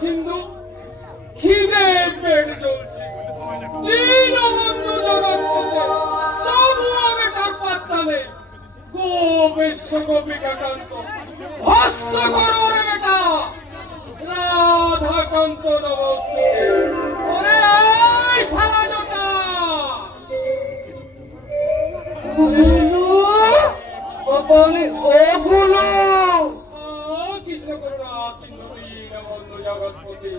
সিন্ধু খিদে পেট জ্বলছে দীনবন্ধু জগৎপথে তবুও বেটার পাত্তা নেই গোবেশ্য গোপিকাকান্ত ভস্ম করো রে বেটা রাধাকান্ত নমস্তে ওরে আয় শালা জটা গুলু বলে ও গুলু কৃষ্ণ করুণা সিন্ধু দীনবন্ধু জগৎপথে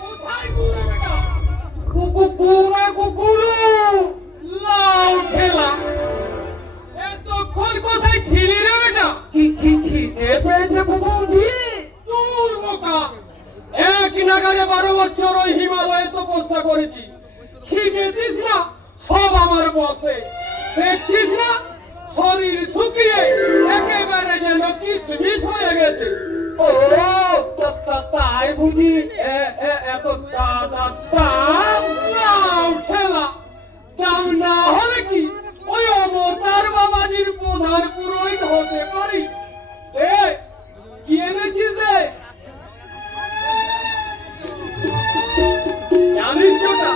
কোথায় গুরু বেটা এতক্ষণ কোথায় ছিলি রে বেটা তোর বোকা এক নাগারে 12 বছর ওই হিমালয়ে তপস্যা করেছি খিদেছিস না সব আমার বসে দেখছিস না শরীর শুকিয়ে একেবারে যেন কিশমিশ হয়ে গেছে ও তাই বুঝি এত দাম ঠেলা দাম না হলে কি ওই অবতার বাবাজির প্রধান পুরোহিত হতে পারি কি এনেছিস রে জানিস যেটা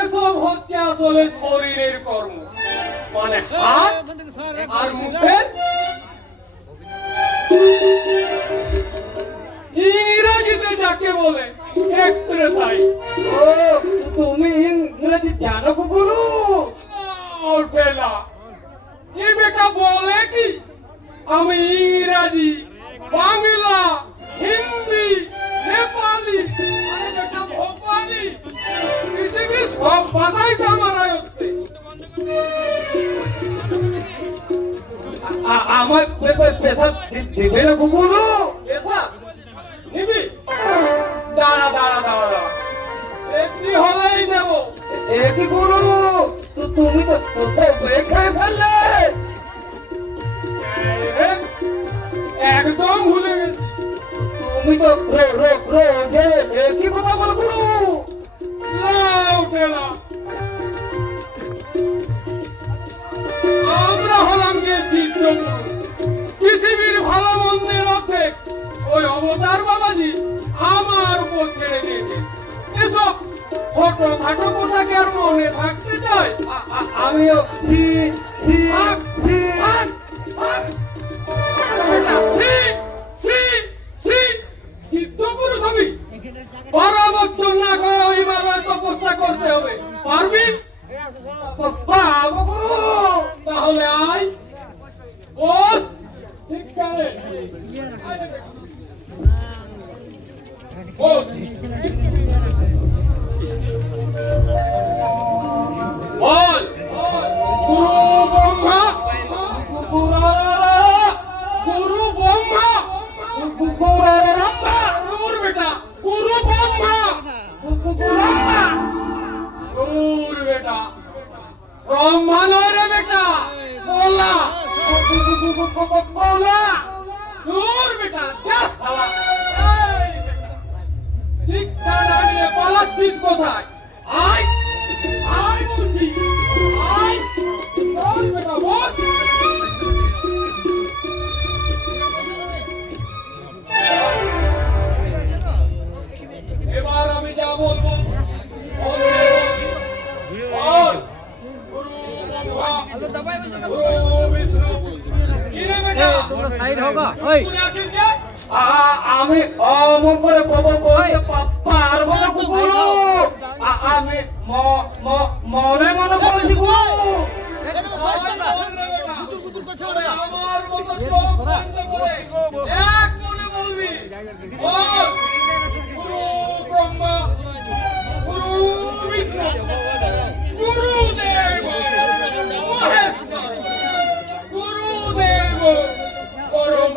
এসব হচ্ছে আসলে শরীরের কর্ম মানে হাত আর মুখের ইংরেজিতে যাকে বলে এক্সারসাইজ ও তুমি ইংরেজি জানো গুলু ঠেলা এই বেটা বলে কি আমি ইংরাজি বাংলা হিন্দি নেপালি আরে বেটা ভোপালি পৃথিবীর সব ভাষাই তো আমার আয়ত্তে আমার পেশা দিবে না গুলু পেশা নিবি দাঁড়া দাঁড়া দাঁড়া দাঁড়া একটি হলেই নেব একই গুলু তুমি তো সব খেয়ে ফেললে একদম ভুলে গেছি তুমি তো একই কথা বল গুলু লাউ ঠেলা আমরা হলাম যে চিত্রগুরু পৃথিবীর ভালো মন্দের অর্ধেক ওই অবতার বাবাজি আমার উপর ছেড়ে দিয়েছে এসব ছোট খাটো পোশাকে আর মনে থাকতে চাই আমিও চিত্রগুরু ছবি 12 বছর না করে ওই হিমালয় তপস্যা করতে হবে পারবি তাহলে আয় বস ঠিক আছে বস বল গুরু ব্রহ্মা গুরু ব্রহ্মা গুরু বেটা গুরু ব্রহ্মা গুরু বেটা ব্রহ্মা নয় রে বেটা বলা দূর বেটা যা শালা ঠিক দাঁড়িয়ে পালাচ্ছিস কোথায় আয় আয় বলছি আয় বল বেটা বল এবার আমি যা বলবো বল আমি অমন করে পারবো না গুলু আমি মনে মনে বলছি গুলু আমার মতো চোখ বন্ধ করে এক মনে বলবি বল গুরু ব্রহ্মা গুরু বিষ্ণু গুরুদেব মহেশ্বর গুরুদেব পরম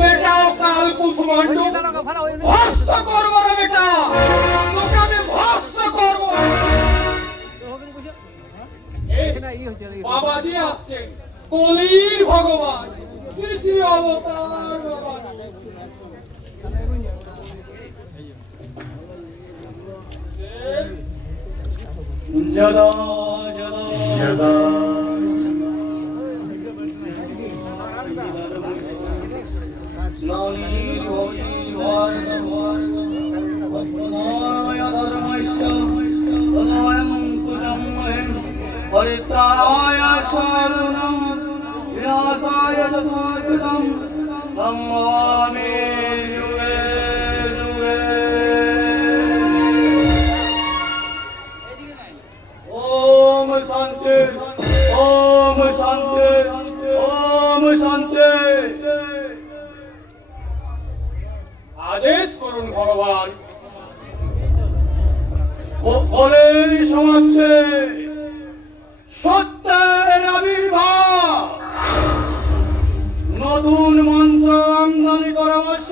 বেটাও কাল কুসুমান্ডু ভস্ত করবো রে বেটা তোকে আমি ভস্ত করবো বাবাজি আসছেন কলির ভগবান শ্রী শ্রী অবতার বাবা জদা জদা স্নানির ভবি সত্যনায় ধর্মস্য তনয়ং সুজন্মহিম পরিত্রাণায় সাধুনাং বিনাশায় চ দুষ্কৃতং সম্ভবামি যুগে যুগে। ওম শান্তি ওম শান্তি ওম শান্তি। আদেশ করুন ভগবান। ফলের সমাজে সত্যের আবির্ভাব, নতুন মন্ত্র আমদানি পরামর্শ।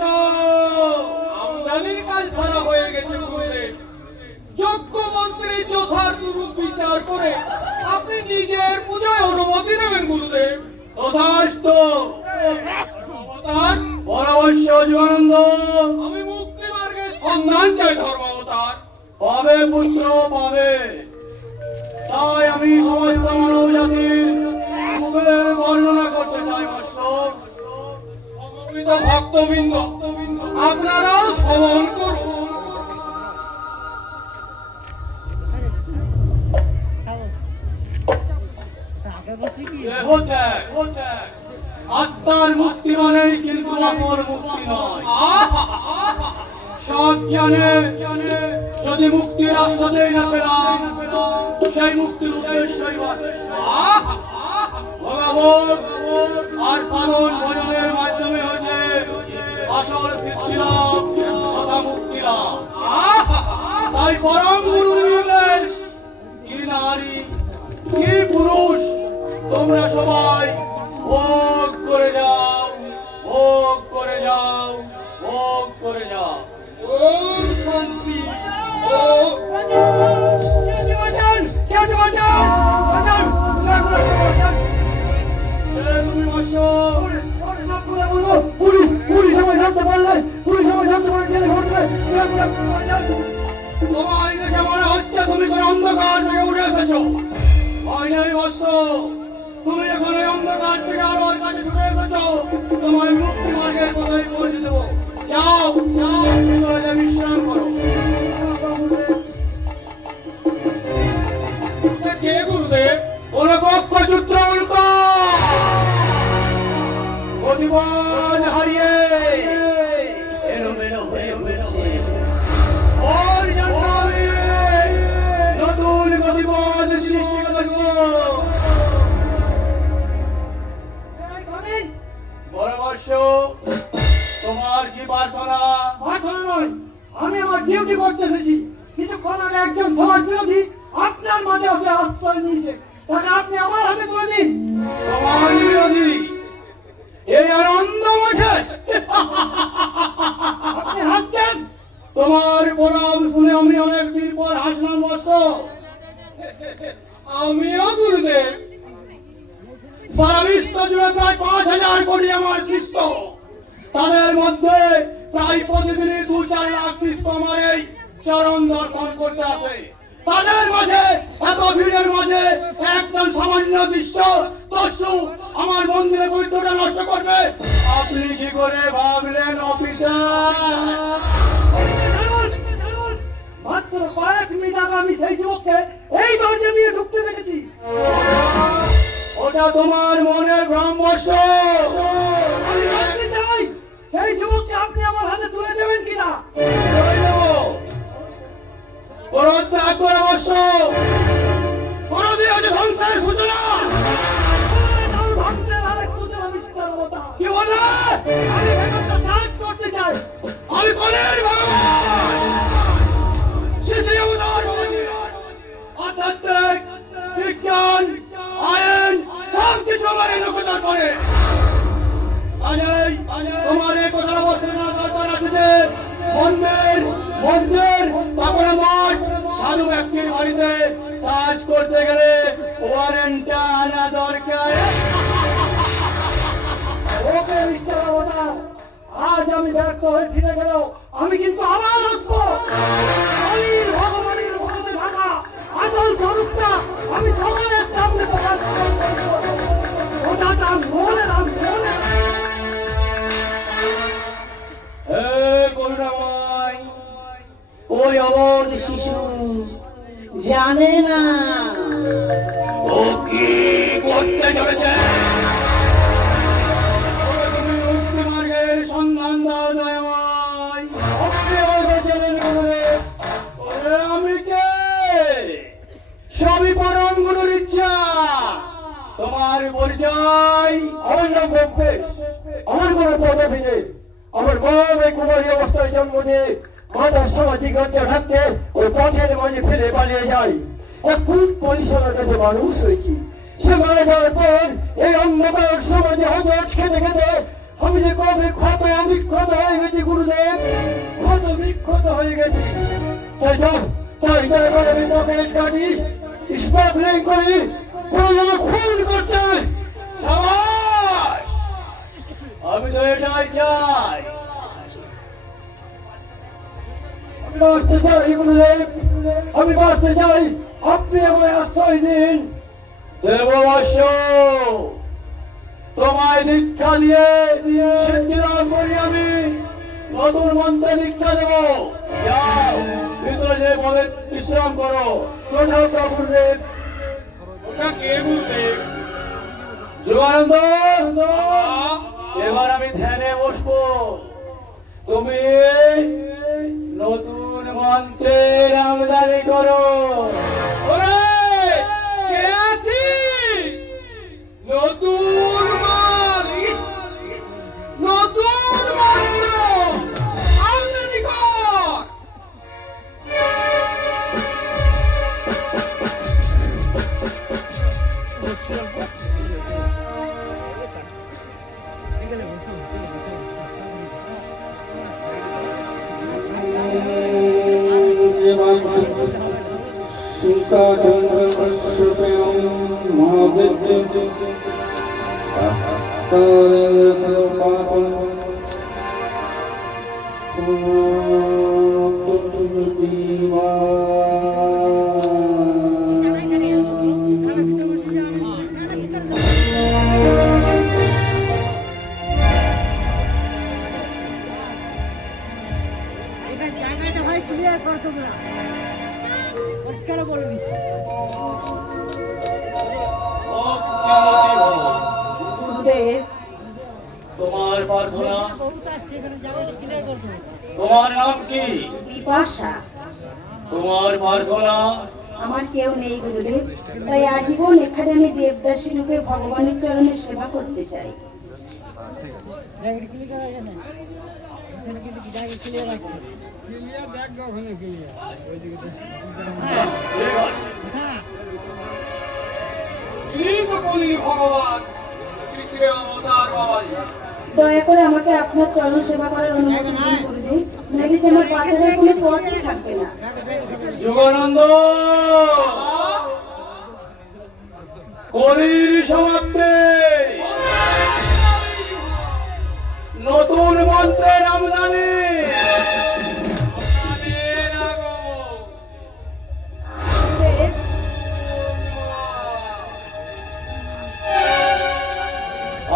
আমদানির কাজ সারা হয়ে গেছে গুরুদেব। যোগ্য মন্ত্রী যথার্থ রূপ বিচার করে আপনি নিজের পূজায় অনুমতি দেবেন গুরুদেব। তথাস্তু। অবতার, পরামর্শ জীবনানন্দ। আমি মুক্তি মার্গের সন্ধান চাই ধর্মাবতার। পাবে পুত্র পাবে। তাই আমি সমস্ত মানব জাতির মুখে বর্ণনা করতে চাই বৎস। সমবেত ভক্তবৃন্দ আপনারাও শ্রবণ করুন। দেহ ত্যাগ, আত্মার মুক্তি মানেই কিন্তু আসল মুক্তি নয়। সব জ্ঞানে যদি মুক্তির আশ্বাদেই না পেলাম, সেই মুক্তির উদ্দেশ্যই বটে। ভগবত আর সাধন ভজনের মাধ্যমে হচ্ছে আসল সিদ্ধি লাভ তথা মুক্তি লাভ। তাই পরম গুরু নির্দেশ, কি নারী কি পুরুষ তোমরা সবাই ভোগ করে যাও, ভোগ করে যাও, ভোগ করে যাও। ওম শান্তি। ওম তুমি বৎস, তোমার দেখে মনে হচ্ছে তুমি কোন অন্ধকার থেকে উঠে এসেছো। ভয় নেই বৎস, তুমি এখন এই অন্ধকার থেকে আলোর কাছে ছুটে এসেছো। তোমার মুক্তি মার্গের কথাই পৌঁছে দেবো। যাও যাও, ভিতরে বিশ্রাম করো। এটা কে গুরুদেব? কোন পক্ষচূত্র উল্কা প্রতিবাদ হারিয়ে এলোমেলো হয়ে উঠছে। ওর জন্য আমি নতুন প্রতিবাদ সৃষ্টি করছি। পরামর্শ, তোমার কি প্রার্থনা? প্রার্থনা নয়, আমি আমার ডিউটি করতে এসেছি। কিছুক্ষণ আগে একজন সমাজ বিরোধী আপনার মাঝে এসে আশ্রয় নিয়েছে, তাকে আপনি আমার হাতে তুলে দিন। সমাজ বিরোধী এই আনন্দ মাঠে আপনি হাসছেন? তোমার প্রণাম শুনে আমি অনেকদিন পর হাসলাম বৎস। আমিও গুরুদেব। সারা বিশ্ব জুড়ে প্রায় 5,000 কোটি আমার শিষ্য। তাদের মধ্যে প্রায় প্রতিদিনই 2-4 লাখ শিষ্য আমার এই চরণ দর্শন করতে আসে। তাদের মাঝে এত ভিড়ের মাঝে একজন সামান্য দৃশ্য দস্যু আমার মন্দিরে পবিত্রতা নষ্ট করবে, আপনি কি করে ভাবলেন অফিসার? মাত্র কয়েক মিনিট আগে আমি সেই যুবককে এই দরজা দিয়ে ঢুকতে দেখেছি। ওটা তোমার মনের ভ্রম বৎস। আমি জানতে চাই সেই যুবককে আপনি আমার হাতে তুলে দেবেন কিনা। ত্যাগ পরামর্শ কোনদিন হচ্ছে ধ্বংসের সূচনা। ধ্বংসের আরেক সূচনা মিস্টার অবতার। কি বলে? আমি ভেতরটা সার্চ করতে চাই। আমি কোনের ভগবান শ্রী অবতার ভগবান। আধ্যাত্মিক বিজ্ঞান আইন সব কিছু আমার এই লোকতা করে। আজ তোমার এই কথা অবশ্যই জানা দরকার আছে যে মন্দির মন্দির তারপরে মঠ সাধু ব্যক্তির বাড়িতে সার্চ করতে গেলে ওয়ারেন্টটা আনা দরকার। ওকে মিস্টার অবতার, আজ আমি ব্যর্থ হয়ে ফিরে গেলেও আমি কিন্তু আবার আসবো। কালীর ভগবানের ভক্তে ঢাকা আসল স্বরূপটা আমি সবার সামনে প্রকাশ করবো। কথাটা মনে রাখবেন। করুণাময়, ওই অবধ শিশু জানে না ও কি করতে চলেছে। তুমি মুক্তি মার্গের সন্ধান দাও দয়াময়। আপনি আমাকে জেনে গুরুদেব। ওরে আমি কে? সবই পরম গুরুর ইচ্ছা। তোমার পরিচয়? আমার নাম ব্যোমকেশ। আমার কোনো পদবি নেই। আমার বাবা এই কুমারী অবস্থায় জন্ম দিয়ে মাতার সামাজিক লজ্জা ঢাকতে ওই পথের মাঝে ফেলে পালিয়ে যাই। এক খুব পরিষেবার কাছে মানুষ হয়েছি। সে মারা যাওয়ার পর এই অন্ধকার সমাজে হজট খেতে খেতে আমি যে কবে ক্ষত অবিক্ষত হয়ে গেছি গুরুদেব, ক্ষত বিক্ষত হয়ে গেছি। তাই তারপর আমি পকেট কাটি, স্মাগলিং করি, প্রয়োজনে খুন করতে হবে। সাবাস! আমি তো এটাই চাই। আমি বাঁচতে চাই গুরুদেব, আমি বাঁচতে চাই। আপনি আমায় আশ্রয় দিন। দেববর্ষ তোমায় দীক্ষা দিয়ে সিদ্ধিলাভ করি আমি। নতুন মন্ত্রে দীক্ষা দেব। যাও ভিতরে যে বলে বিশ্রাম করো। যথাযথ গুরুদেব। ওটা কে গুরুদেব? যোগানন্দ, বাবা, এবার আমি ধ্যানে বসবো। তুমি নতুন মন্ত্রের আমদানি করো। ওরে, কে আছি? নতুন মাল, নতুন মন্ত্র, আমদানি কর। জায়গাটা ভাই ক্লিয়ার করো তোমরা, পরিষ্কার বলে দিচ্ছি। গুরুদেব, তোমার প্রার্থনা? বহুত আসছে, এখানে জায়গাটা ক্লিয়ার করতে হবে। তোমার নাম কি? বিপাশা। তোমার প্রার্থনা? আমার কেউ নেই গুরুদেব, তাই আজীবন এখানে আমি দেবদাসী রূপে ভগবানের চরণে সেবা করতে চাই। জায়গাটা ক্লিয়ার হয়ে গেছে, এখানে কিন্তু জায়গা ক্লিয়ার আছে। ঠিক আছে। হ্যাঁ, ইনি তো কলির ভগবান, শ্রী শ্রী অবতার বাবাজি। দয়া করে আমাকে আপনার চরণ সেবা করার অনুমতি দিন গুরুদেব, নইলে যে আমার বাচ্চাদের কোনো পথই থাকবে না। যোগানন্দ, কলির সমাপ্তি, নতুন মন্ত্রের আমদানি। আমাদের আগমন। গুরুদেব,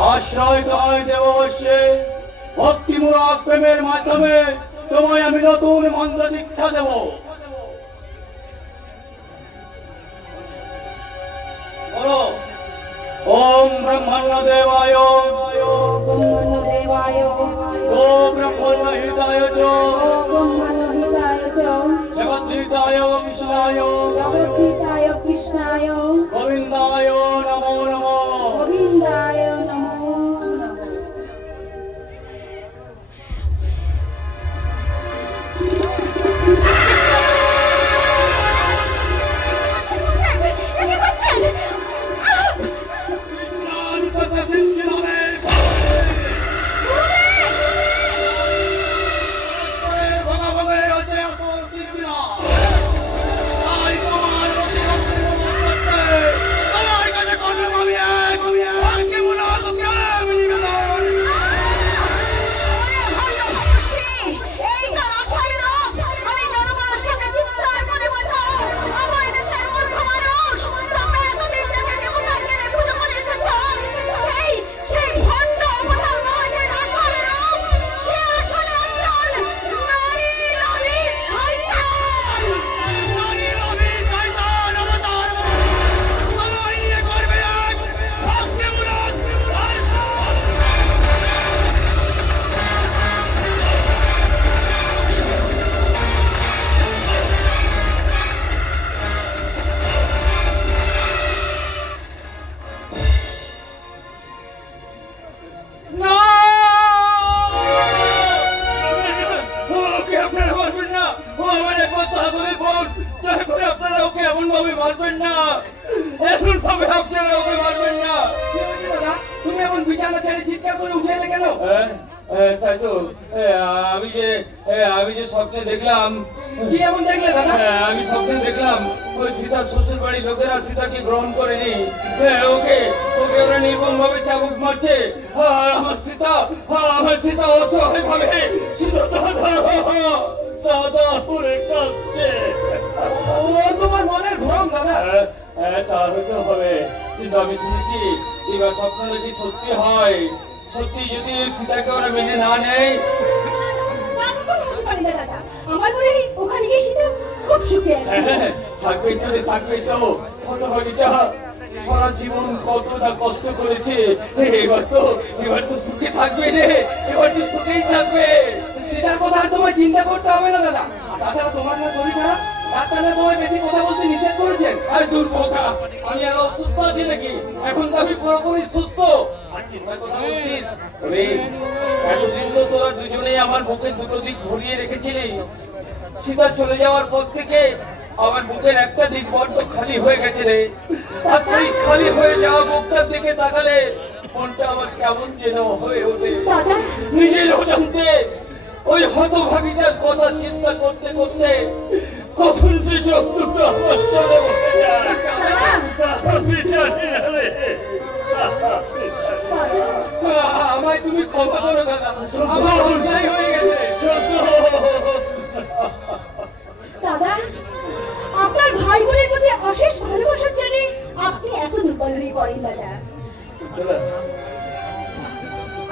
আশ্রয় তোমায় দেব অবশ্যে। ভক্তিমূলক প্রেমের মাধ্যমে তোমায় আমি নতুন মন্ত্র দীক্ষা দেব। বলো, ওম ব্রহ্মণ্য দেবায়, ব্রহ্মণ্য দেবায়, গো ব্রহ্মণ্য হৃদয় চ, ব্রহ্মণ্য হৃদায় চ, জগদ্ধিতায় কৃষ্ণায়, জগদ্ধিতায় কৃষ্ণায়, গোবিন্দায় নমো নমঃ। গোবিন্দায় নমো নমঃ। ভগবান একবার তাড়াতাড়ি বল, দয়া করে আপনারা ওকে এমন ভাবে মারবেন না, এমন ভাবে আপনারা ওকে মারবেন না। কি হয়েছে দাদা? তুমি এমন বিছানা ছেড়ে চিৎকার করে উঠে এলে কেন? তাই তো আমি যে স্বপ্নে দেখলাম, কি এমন দেখলে দাদা? আমি স্বপ্নে দেখলাম ওই সীতার শ্বশুর বাড়ির লোকেরা সীতাকে গ্রহণ করেনি, ওকে ওকে ওরা নির্মম ভাবে চাবুক মারছে, আর আমার সীতা অসহায় ভাবে সীতা দাদা করে কাঁদছে। ও তোমার মনের ভ্রম দাদা। তা হয়তো হবে, কিন্তু আমি শুনেছি এবার স্বপ্ন যদি সত্যি হয়, সত্যি যদি সীতাকে ওরা মেনে না নেয়, আমার মনে হয় ওখানে গিয়ে শীতে খুব সুখে আছে। থাকবে তো হতভাগীটা সারা জীবন কতটা কষ্ট করেছে, এবার তো সুখে থাকবে রে, এবার তো সুখেই থাকবে। সেটার কথা আর তোমায় চিন্তা করতে হবে না দাদা। তাছাড়া তোমার না শরীর খারাপ, ডাক্তাররা তোমায় বেশি কথা বলতে নিষেধ করেছেন। আরে দূর বোকা, আমি আর অসুস্থ আছি নাকি? এখন তো আমি পুরোপুরি সুস্থ। আর চিন্তার কথা বলছিস? ওরে, এতদিন তো তোরা দুজনেই আমার বুকের দুটো দিক ঘুরিয়ে রেখেছিলি। সীতা চলে যাওয়ার পর থেকে আমার বুকের একটা দিক বড্ড খালি হয়ে গেছে রে। আর সেই খালি হয়ে যাওয়া বুকটার দিকে তাকালে মনটা আমার কেমন যেন হয়ে ওঠে। দাদা নিজের অজান্তে ওই হতভাগীটার কথা চিন্তা করতে করতে কখন যে সব দুটো আমার চলে বসে যায়। আমায় তুমি ক্ষমা করো দাদা, আমার অন্যায় হয়ে গেছে। দাদা আপনার ভাই বোনের প্রতি অশেষ ভালোবাসার জন্য আপনি এত দুর্বল হয়ে পড়েন দাদা।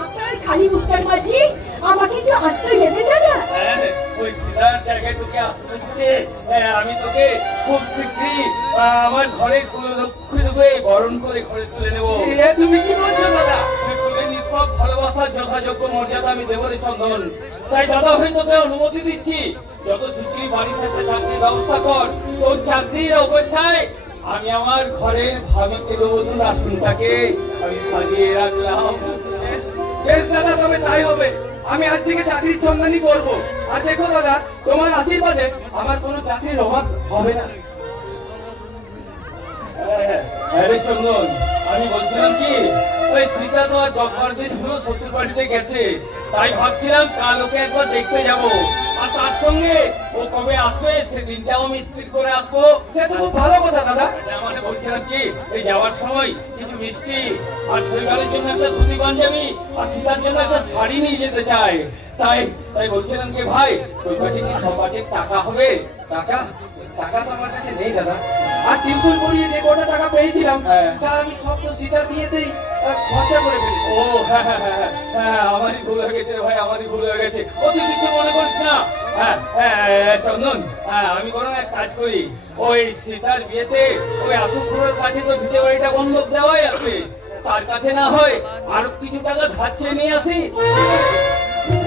আপনার ওই খালি বুকটার মাঝে আমাকে একটু আশ্রয় দেবেন দাদা? ওই সীতার জায়গায় তোকে আশ্রয় দিতে আমি তোকে খুব শীঘ্রই আমার ঘরে লক্ষ্মী রূপে বরণ করে ঘরে তুলে নেবো। এ তুমি কি বলছো দাদা? তুলে নিষ্পাপ ভালোবাসার যথাযোগ্য মর্যাদা আমি দেবো রে চন্দন। তাই দাদা হয়ে তোকে অনুমতি দিচ্ছি, যত শীঘ্রই বাড়ির সাথে চাকরির ব্যবস্থা কর। তোর চাকরির অপেক্ষায় আমি আমার ঘরের ভাবিকে বধূর আসনটাকে আমি সাজিয়ে রাখলাম। বেশ দাদা, তবে তাই হবে। আমি আজ থেকে চাকরির সন্ধানই করব। আর দেখো দাদা, তোমার আশীর্বাদে আমার কোনো চাকরির অভাব হবে না। আরে চন্দন, আমি বলছিলাম কি, ওই সীতা তো আর 10-12 দিন হলো শ্বশুর বাড়িতে গেছে, তাই ভাবছিলাম কাল ওকে একবার দেখতে যাব। আর তার সঙ্গে ও কবে আসবে সেদিনটাও আমি স্থির করে আসবো। সে তো খুব ভালো কথা দাদা। মানে বলছিলাম কি, এই যাওয়ার সময় কিছু মিষ্টি আর শৈবালের জন্য একটা ধুতি পাঞ্জাবি আর সীতার জন্য একটা শাড়ি নিয়ে যেতে চাই। তাই বলছিলাম কি ভাই, তোর কাছে কি সম্পাটের টাকা হবে? টাকা টাকা তো আমার কাছে নেই দাদা। আর টিউশন পড়িয়ে যে কটা টাকা পেয়েছিলাম, হ্যাঁ। তা আমি সব তো সীতার বিয়েতেই খরচা করে ফেলেছি। ও হ্যাঁ, আমারই ভুল হয়ে গেছে ভাই, আমারই ভুল হয়ে গেছে। ও তুই কিছু মনে করিস না। চন্দন, আমি বরং এক কাজ করি, ওই সীতার বিয়েতে ওই আসুকুরের কাছে তো ভিটে বাড়িটা বন্ধক দেওয়াই আছে, তার কাছে না হয় আরো কিছু টাকা ধার চেয়ে নিয়ে আসি।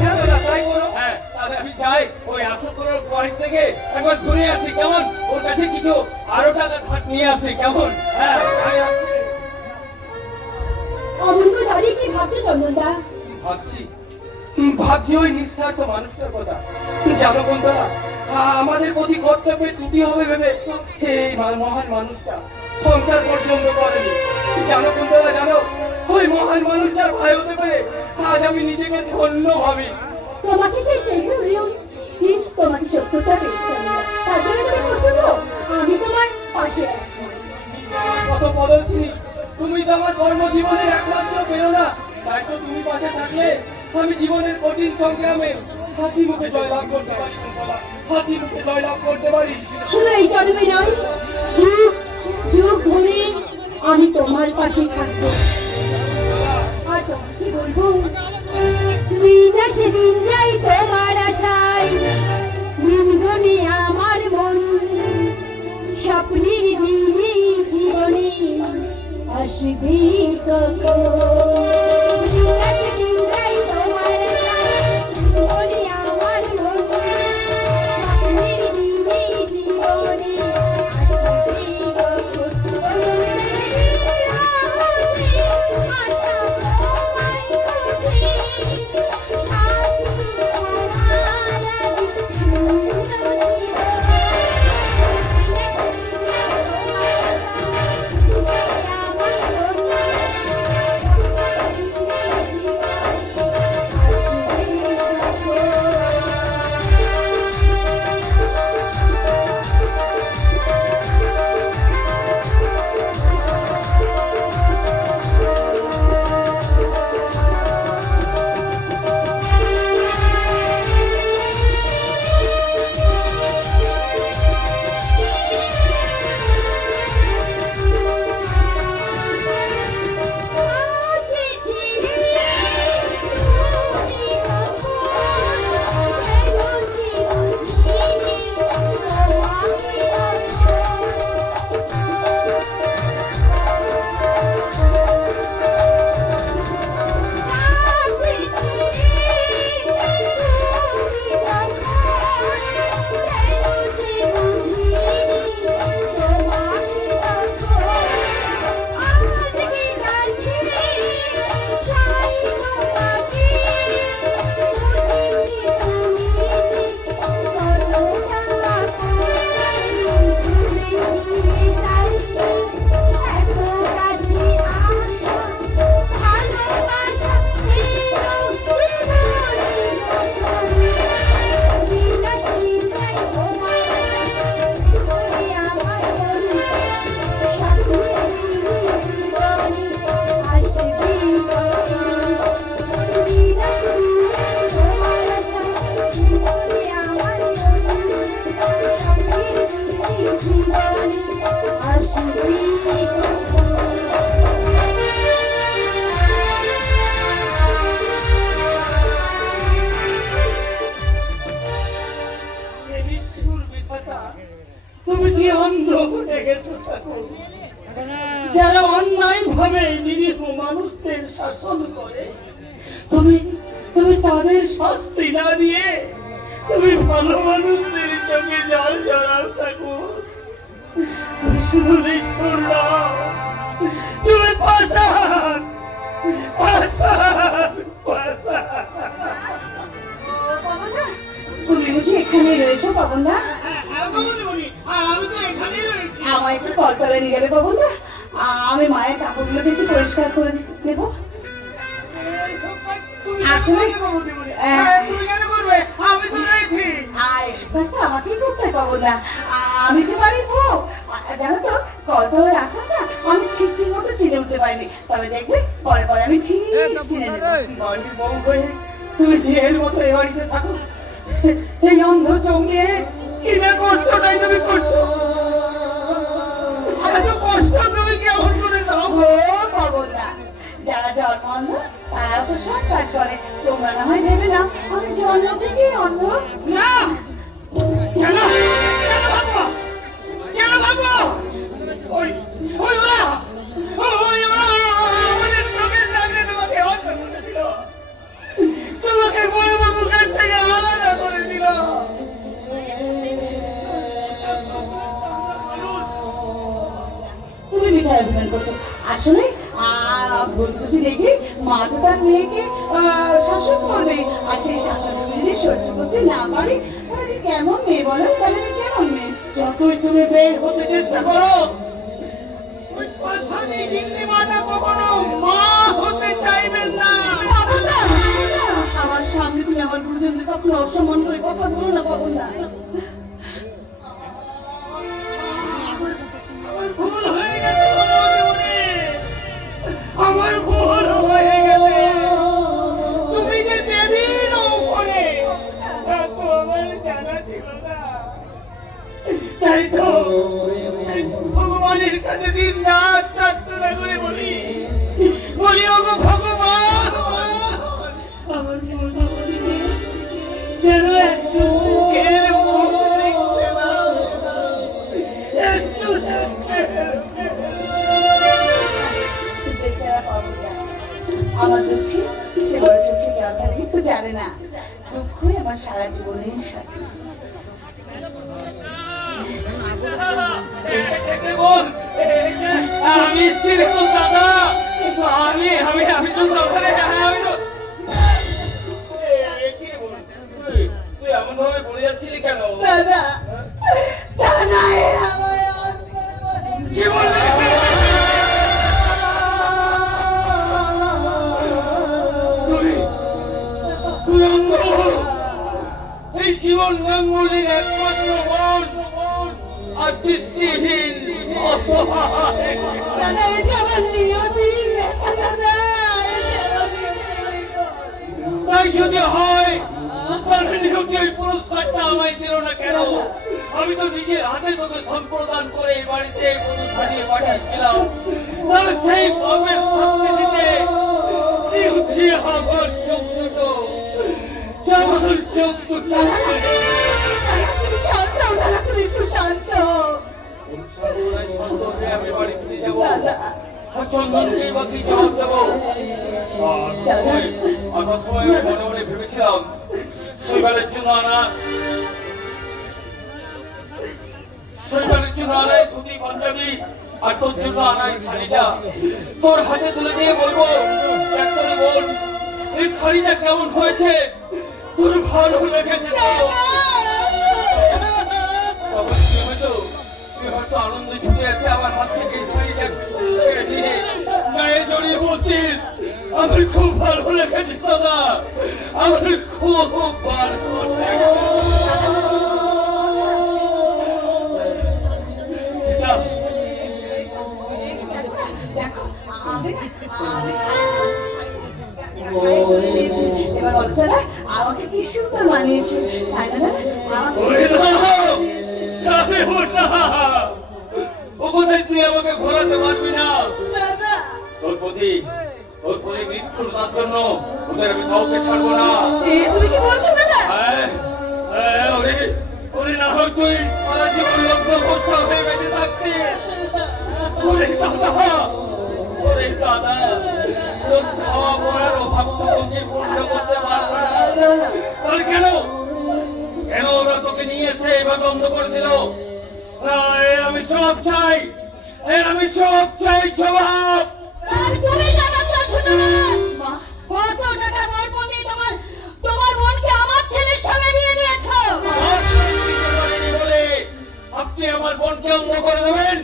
হ্যাঁ দাদা, তাই করো। হ্যাঁ, তাহলে আমি চাই ওই আসুকুরের বাড়ি থেকে একবার ঘুরে আসি, কেমন? ওর কাছে কিছু আরো টাকা ধার নিয়ে আসি, কেমন? হ্যাঁ, আমি আসছি। অমঙ্গল দাঁড়িয়ে কি ভাবছো চন্দনদা? ভাবছি ওই নিঃস্বার্থ মানুষটার কথা। জানো বন্ধুরা, আমাদের প্রতি কর্তব্যে ত্রুটি হবে ভেবে এই মহান মানুষটা সংসার পর্যন্ত করেনি। জানো বন্ধুরা, জানো ওই মহান মানুষটার ভাই হতে পেরে আজ আমি নিজেকে ধন্য ভাবি। তোমাকে সেই প্লিজ তোমাকে সত্যতা পেয়ে চন্দনদা, তার জন্য তুমি প্রস্তুত হও, আমি তোমার পাশে আছি। কত বদল চিনি, তুমি তো আমার কর্মজীবনের একমাত্র প্রেরণা। তাই তো তুমি পাশে থাকলে আমি জীবনের কঠিন সংগ্রামে হাসি মুখে জয়লাভ করতে পারি। হাসি মুখে জয়লাভ করতে পারি। শুধু এই জন্মে নয়, যুগ যুগ ধরে আমি তোমার পাশে থাকবো। আর তোমাকে বলবো, দিন আসে দিন যাই তোমার আশায়, দিন গনে আমার মন, স্বপ্নের দিনে জীবনে আসবে কখন। দিন আসে দিন যাই তোমার আশায়, দিন গনে আমার মন, স্বপ্নের দিনে জীবনে আসবে কখন। আশা তোমায় খুঁজে, সাথী ছাড়া সুন্দর জীবন। জীবনে আসবে হে নিষ্ঠুর বিধাতা, তুমি কি অন্ধ হয়ে গেছো ঠাকুর? যারা অন্যায় ভাবে নিরীহ মানুষদের শাসন করে, তুমি তুমি তাদের শাস্তি না দিয়ে তুমি ভালো মানুষদের চোখে জল জড়াও ঠাকুর। তুমি শুধু নিষ্ঠুর নও, তুমি পাষাণ, পাষাণ, পাষাণ। বাবুদা, তুমি বুঝি এখানে রয়েছো বাবুদা? আমি তো এখানেই রয়েছি। আমার একটু কলতলে নিয়ে যাবে বাবুদা? আমি মায়ের কাপড়গুলো একটু পরিষ্কার করে দেবো। আসলে তুমি কেন করবে? আমি তো রয়েছি। আর এসব কাজটা আমাকেই করতে হয় বাবুদা। আমি যে বাড়ির বউ, জানো তো কলতলের রাস্তাটা আমি ঠিক মতো চিনে উঠতে পারিনি, তবে দেখবে পরে পরে আমি ঠিক চিনে নেবো। বাড়ির বউ হয়ে তুমি ঝিয়ের মতো এই বাড়িতে থাকো, এই অন্ধ চোখ নিয়ে কি না কষ্টটাই তুমি করছো। এত কষ্ট তুমি কেমন করে দাও? ও বাবুদা, যারা জন্ম অন্ধ তারা তো সব কাজ করে, তোমরা না হয় ভেবে নাও আমি জন্ম থেকে অন্ধ। না, কেন কেন ভাববো? কেন ভাববো? ওই ওই ওরা ওই ওরা আমাদের চোখের সামনে তোমাকে অন্ধ করে দিল, তোমাকে বড় বাবুর কাছ থেকে আলাদা করে দিল। তুমি মিঠাই অভিমান করছো। আসলে ভুল ত্রুটি দেখে মা তো তার মেয়েকে শাসন করবে, আর সেই শাসন যদি সহ্য করতে না পারে তাহলে আমি কেমন মেয়ে বলো? তাহলে আমি কেমন মেয়ে? যতই তুমি মেয়ে হতে চেষ্টা করো, ওই পাষাণী গিন্নিমাটা কখনো মা হতে চাইবেন না। বাবুদা, আমার সামনে তুমি আমার গুরুজনদের কখনো অসম্মান করে কথা বলো না বাবুদা। আমার ভুল হয়ে গেছে বনমালী, আমার ভুল হয়ে গেছে। তুমি যে দেবী নও বলে তা তো আমার জানা ছিল না। তাই তো ভগবানের কাছে দিন রাত প্রার্থনা করে বলি ওগো ভগবান, আমার মনমালী যেন একটু সুখের মুখ দেখতে দাও, একটু সুখের। বেচারা বাবুদা, আমার দুঃখে সে বড় চোখে জল কিন্তু জানে না দুঃখই আমার সারা জীবনের সাথে। আমি সিরিকুল দাদা, আমি আমি আমি তো দোকানে আমি তো তুই এমন ভাবে বলে যাচ্ছিলি কেন? দাদা, দাদা, এরা আমায় অন্ধ করে কি বললি? তুই তুই অন্ধ? এই জীবন গাঙ্গুলির একমাত্র বোন আর দৃষ্টিহীন অসহায়। দাদা, এ যে আমার নিয়তি লেখা দাদা, এ যে আমার নিয়তি। তাই যদি হয় তাহলে নিহতি ওই পুরস্কারটা আমায় দিল না কেন? আমি তো নিজের হাতে তোকে সম্প্রদান করে এই বাড়িতে পুরুষ হারিয়ে পাঠিয়েছিলাম, তাহলে সেই পাপের শাস্তি দিতে নিহতি আমার চোখ দুটো, আমার চোখ দুটো দাদা, তুমি শান্ত হও, দাদা, তুমি একটু শান্ত হও। সর্বদাই শান্ত হয়ে আমি বাড়ি ফিরে যাবো। দাদা, আর চন্দনকে বা কি জবাব দেবো? আসার সময় আমি মনে মনে ভেবেছিলাম শৈবালের জন্য আনা এই ধুতি পাঞ্জাবি আর তোর জন্য আনা এই শাড়িটা তোর হাতে তুলে দিয়ে বলবো, দেখ তোর বোন, এই শাড়িটা কেমন হয়েছে, তোর ভালো লেগেছে তো? তখন তুই হয়তো আনন্দে ছুটে আছে আমার হাত থেকে এই শাড়িটা কেড়ে নিয়ে গায়ে জড়িয়ে বলছিস, আমার খুব ভালো লেগেছে দাদা, আমার খুব ভালো লেগেছে। সেটা দেখো, আমি গায়ে জড়িয়ে দিয়েছি। এবার বলো দাদা, আমাকে কি সুন্দর মানিয়েছে, তাই না দাদা? আমাকে ওরে না, যাবে ওটা। তুই আমাকে ঘোরাতে পারবি না। দাদা তোর প্রতি নিষ্ঠুরতার জন্য ওদের আমি কাউকে ছাড়বো না। তুমি কি বলছো দাদা? ওরে না হয় তুই সারা জীবন লগ্ন কষ্ট হয়ে বেঁচে থাকতিস। ওরে দাদা তোর খাওয়া পড়ার অভাবটুকু কি পূর্ণ করতে পারবে না? তাহলে কেন ওরা তোকে নিয়ে এসে এবার বন্ধ করে দিল? আমি সব চাই, সব। আর তুমি জানো তো ছোট মা, কত টাকা বরপণ দিয়ে তোমার বোনকে আমার ছেলের সঙ্গে নিয়ে নিয়েছো। আর তুমি দিতে পারিনি বলে আপনি আমার বোনকে অন্ধ করে দেবেন?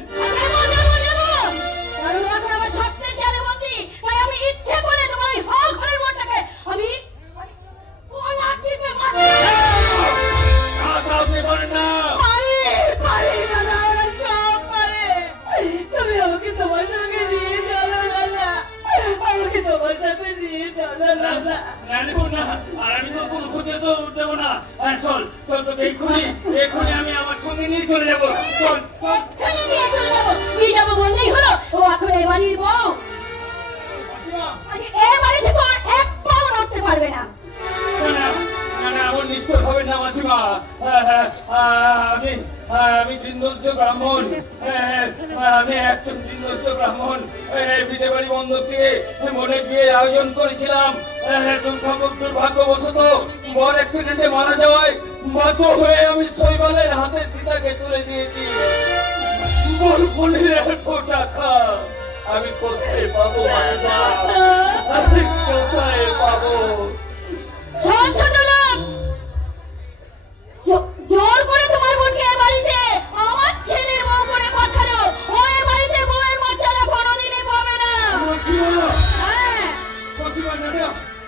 কারণ এখন আমার স্বপ্নের জালে বন্দি, তাই আমি ইচ্ছে করে তোমার ওই হক ঘরের বোনটাকে আমি কোলা টিপে মারতে আপনি পারেন না। পারি দাদা, ওরা সব পারে। তুমি আমাকে তোমার সঙ্গে নিয়ে চলো দাদা, আমাকে তোমার সাথে নিয়ে চলো দাদা। না নেব না, আর আমি তো কোনো খুঁজে তো দেবো না। চল তোকে এক্ষুনি আমি আমার সঙ্গে নিয়ে চলে যাবো। চল। এখানে নিয়ে চলে যাবো, নিয়ে যাবো বললেই হলো। ও এখন এই বাড়ির বউ, মাসিমা, এই বাড়ি থেকে আর এক পাও নড়তে পারবে না। না, এমন নিষ্ঠুর হবেন না মাসিমা। আমি দিনদরিদ্র ব্রাহ্মণ। আমি একজন দিনদরিদ্র ব্রাহ্মণ। বিদে বাড়ি বন্ধ দিয়ে মনে বিয়ে আয়োজন করেছিলাম। দুর্ভাগ্যবশত বর অ্যাক্সিডেন্টে মারা যাওয়ায় বাধ্য হয়ে আমি শৈবালের হাতে সীতাকে তুলে দিয়েছি। বল বোনের এত টাকা আমি কোথায় পাবো মাসিমা? আমি কোথায় পাবো? শোন ছোট লোক, জোর করে তোমার বোনকে এ বাড়িতে আমার ছেলের বউ করে পাঠালো। ও এ বাড়িতে বউয়ের মর্যাদা কোনোদিনই পাবে না।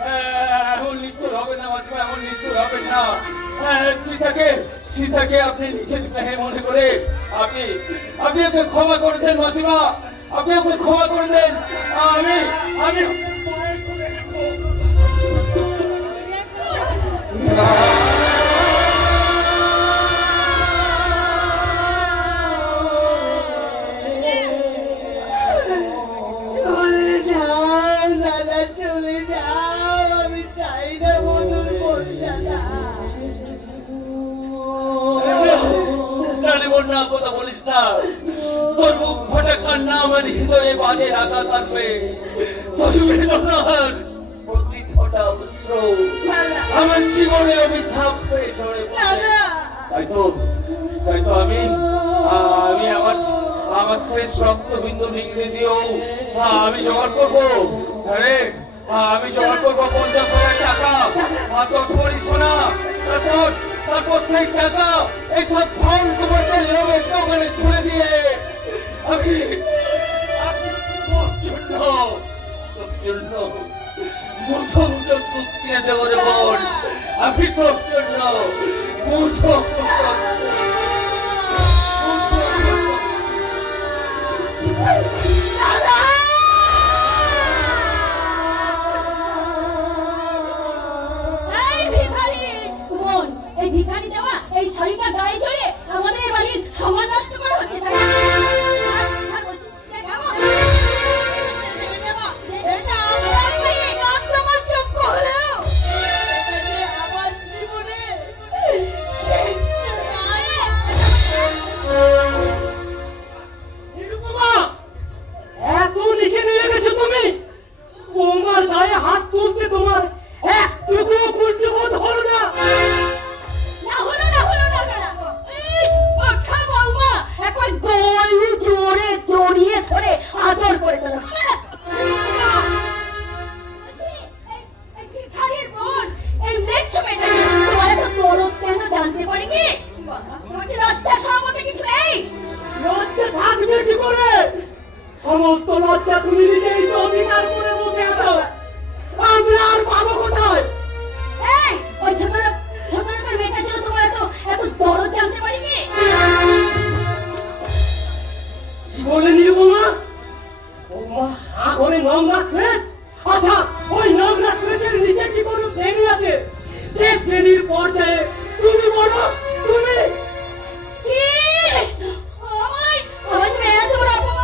হ্যাঁ, এমন নিষ্ঠুর হবে না মাসিমা, এমন নিষ্ঠুর হবে না। সীতাকে আপনি নিজের মেয়ে মনে করে আপনি ওকে ক্ষমা করে দেন মাসিমা, আপনি ওকে ক্ষমা করে দেন। আমি মায়ের কোলে নেবো। চলে যাও দাদা, চলে যাও, আমি চাই না মধুর মর্যাদা। না কথা বলিস না, তোর মুখ ফটা কান্না আমার হৃদয়ে বাজে আঘাত আনবে। তোর বেদনার প্রতি ফোঁটা অশ্রু আমার জীবনে অভিশাপ হয়ে ঝরে পড়বে। তাই তো আমি আমার শেষ রক্তবিন্দু নিগড়ে দিও আমি জোগাড় করবো। আমি জোগাড় করবো 50,000 টাকা আর 10 ভরি সোনা। তারপর সেই টাকা এইসব ধন কুমারদের লোভের দোকানে ছুড়ে দিয়ে আমি তোর জন্য মুঠো সুখ কিনে দেবো রে বোন। আমি তোর জন্য মুঠো এই ভিখারি দেওয়া এই শাড়িটা গায়ে চড়ে আমাদের এই বাড়ির সম্মান নষ্ট করা হচ্ছে। তাই এত নিচে নেমে গেছো তুমি? তোমার গায়ে হাত তুলতে তোমার একটুকু পুণ্যবোধ হলো না? একবার গলি জোরে জড়িয়ে ধরে আদর করে তোলো। ভিখারির বোন, এই লেচ্ছ মেয়েটাকে তোমার এত দরদ কেন জানতে পারি কি? তোমার কি লজ্জা শরম বলতে কিছু নেই? লজ্জা থাকবে কি করে? সমস্ত লজ্জা তুমি নিজেই তো অধিকার করে বসে আছো। আমরা আর পাবো কোথায়? এই ওই ছোট লোকের মেয়েটার জন্য তোমার এত দরদ জানতে পারি কি? কি বলে নিরুপমা? বৌমা আগুনে নোংরা স্লেট? আচ্ছা, ওই নোংরা স্লেটের নিচে কি কোনো শ্রেণী আছে? যে শ্রেণীর পর্যায়ে তুমি বড়, তুমি কি? আমায় তুমি এত বড় অপমান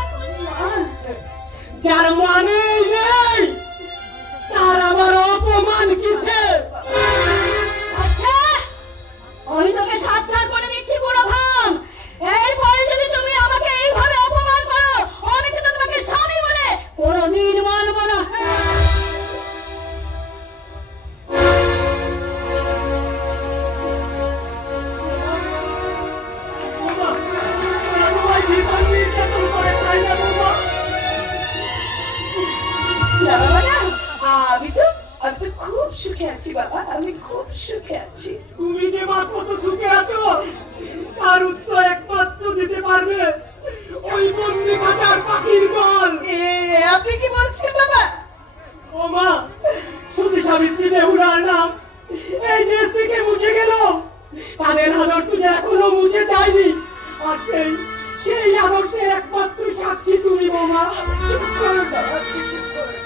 আমি খুব সুখে আছি। তুমি যে মা কত সুখে আছো তার উত্তর একমাত্র দিতে পারবে ওই বন্দি খাঁচার পাখির দল। আপনি কি বলছেন বাবা? ও মা, সতী সাবিত্রী বেহুলার নাম এই দেশ থেকে মুছে গেল, তাদের আদর্শ যে এখনো মুছে যায়নি। আর সেই আদর্শের একমাত্র সাক্ষী তুমি বোমা। চুপ করুন বাবা, আপনি চুপ করুন।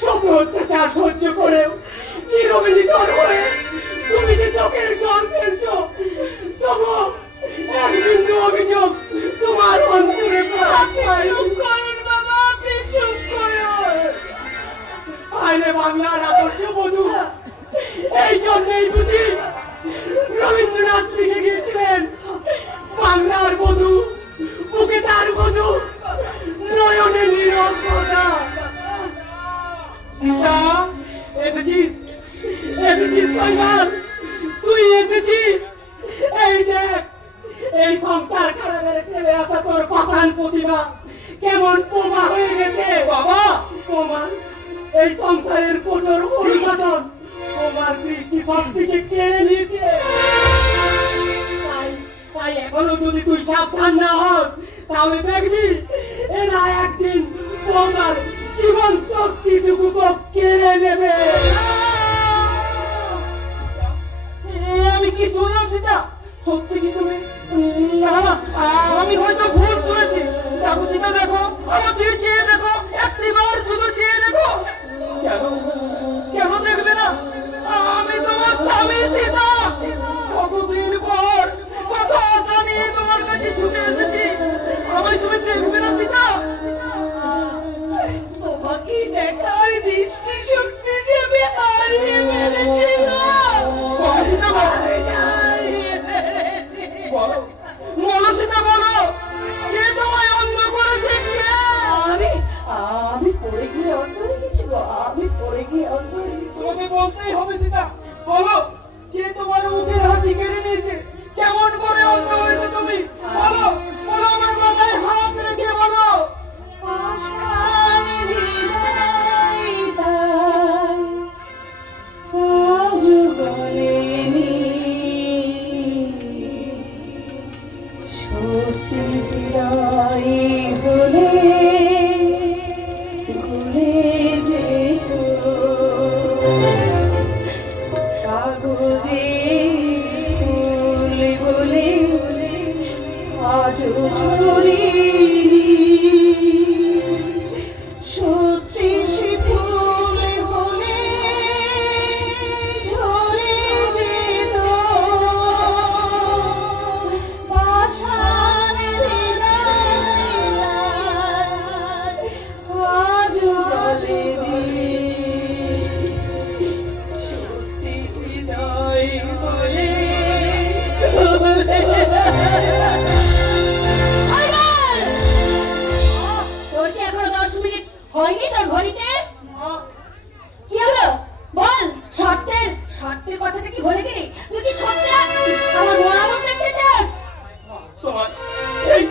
শত অত্যাচার সহ্য করেও নীরবে নিথর হয়ে তুমি যে চোখের জল ফেলছো, তবু এক বিন্দু অভিযোগ তোমার অন্তরে চুপ করুন বাবা, আপনি চুপ করুন। আইনে বাংলার আদর্শ বধূ। এই জন্যই বুঝি রবীন্দ্রনাথ লিখে গিয়েছিলেন, বাংলার বধূ বুকে তার বধূ, নয়নে নীরব কথা। সীতা, এসেছিস এসেছিস কইবার, তুই এসেছিস। এই দেখ, এই সংসার কারাগারে ফেলে আসা তোর পাষাণ প্রতিভা কেমন পোমা হয়ে গেছে। বাবা, প্রমাণ এই সংসারের কঠোর অনুশাসন তোমার দৃষ্টি শক্তিকে কেড়ে নিয়েছে। তাই এখনো যদি তুই সাবধান না হস, তাহলে দেখবি এরা একদিন তোমার জীবন শক্তিটুকু কেড়ে নেবে। আমি কি শুনলাম সেটা সত্যি কি তুমি? না না, আমি হয়তো ভুল শুনেছি। দেখো সেটা, দেখো আমার দিকে চেয়ে দেখো, একটিবার শুধু চেয়ে দেখো। কেন কেন দেখবে না? আমি তোমার স্বামী সীতা। কতদিন পর কত আশা নিয়ে তোমার কাছে ছুটে এসেছি, আমায় তুমি দেখবে না সীতা? তোমাকে দেখার দৃষ্টি শক্তি যে আমি হারিয়ে ফেলেছি গো। সীতা হারিয়ে ফেলেছি। বলো বলো সীতা, বলো কে তোমায় অন্ধ করেছে? কে? আমি পড়ে গিয়ে অন্ধ হয়ে গেছি গো, আমি পড়ে গিয়ে অন্ধ হয়ে গেছি। তোমাকে বলতেই হবে সীতা, বলো কে তোমার মুখের হাসি কেড়ে নিয়েছে? কেমন করে অন্ধ হয়েছে তুমি? বলো বলো, আমার মাথায় হাত রেখে বলো। পাষাণে হৃদয় তাই আজ গলেনি, সতী হৃদয় হলে ভুলে যেত কাগজে ফুল বলে আজ ঝরিনি। সত্যি সে ফুল হলে ঝরে যেত পাষাণে হৃদয় আজ গলেনি, সত্যি হৃদয় বলে তোর কি এখনো 10 মিনিট হয়নি তোর ঘড়িতে? কি হলো বল? শর্তের কথাটা কি ভুলে গেলি? তুই কি সত্যি আমার মরামত দেখতে চাস? তোমার এই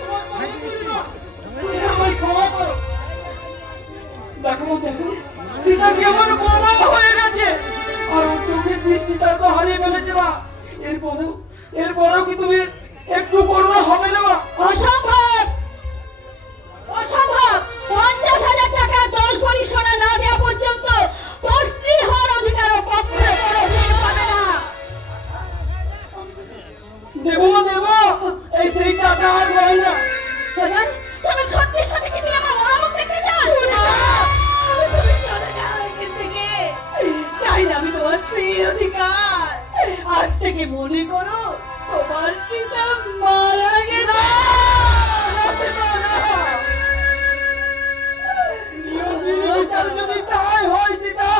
তোমার মায়ের প্রতিমা, তুমি আমায় ক্ষমা করো। দেখো দেখো, সীতা কেমন বোমা হয়ে গেছে, আর ওর চোখের দৃষ্টিটা তো হারিয়ে ফেলেছে। মা, এরপরেও কি তুমি একটু করুণা হবে না? মা, অসম্ভব, অসম্ভব। 50,000 টাকা 10 ভরি সোনা না দেওয়া পর্যন্ত তোর স্ত্রী হওয়ার অধিকার পক্ষে করে দিয়ে পাবে না। দেবো দেবো, এই সেই টাকা আর হয় না। শোনান শোনান, সত্যি সত্যি কি তুই আমার মরামত দেখতে চাস? তুমি চলে যাও এখান থেকে। চাই না আমি তোমার স্ত্রীর অধিকার। আজ থেকে মনে করো তোমার সীতা মারা গেছে। যদি তাই হয় সীতা,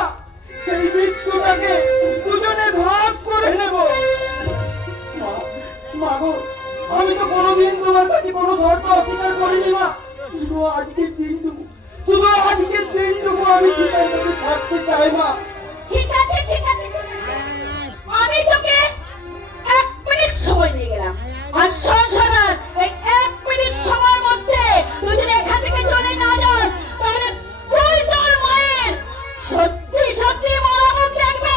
সেই মৃত্যুটাকে দুজনে ভাগ করে নেব। মা গো, আমি তো কোনোদিন তোমার কাছে কোনো শর্ত অস্বীকার করিনি। মা, শুধু আজকের দিনটুকু আমি সীতার কাছে থাকতে চাই। মা, ঠিক আছে ঠিক আছে ঠিক আছে, আমি তোকে 1 মিনিট সময় দিয়ে গেলাম। আর শোন শোনান, এই 1 মিনিট সময়ের মধ্যে তুই যদি এখান থেকে চলে না যাস, তাহলে তুই তোর মায়ের সত্যি সত্যি মরামত দেখবে।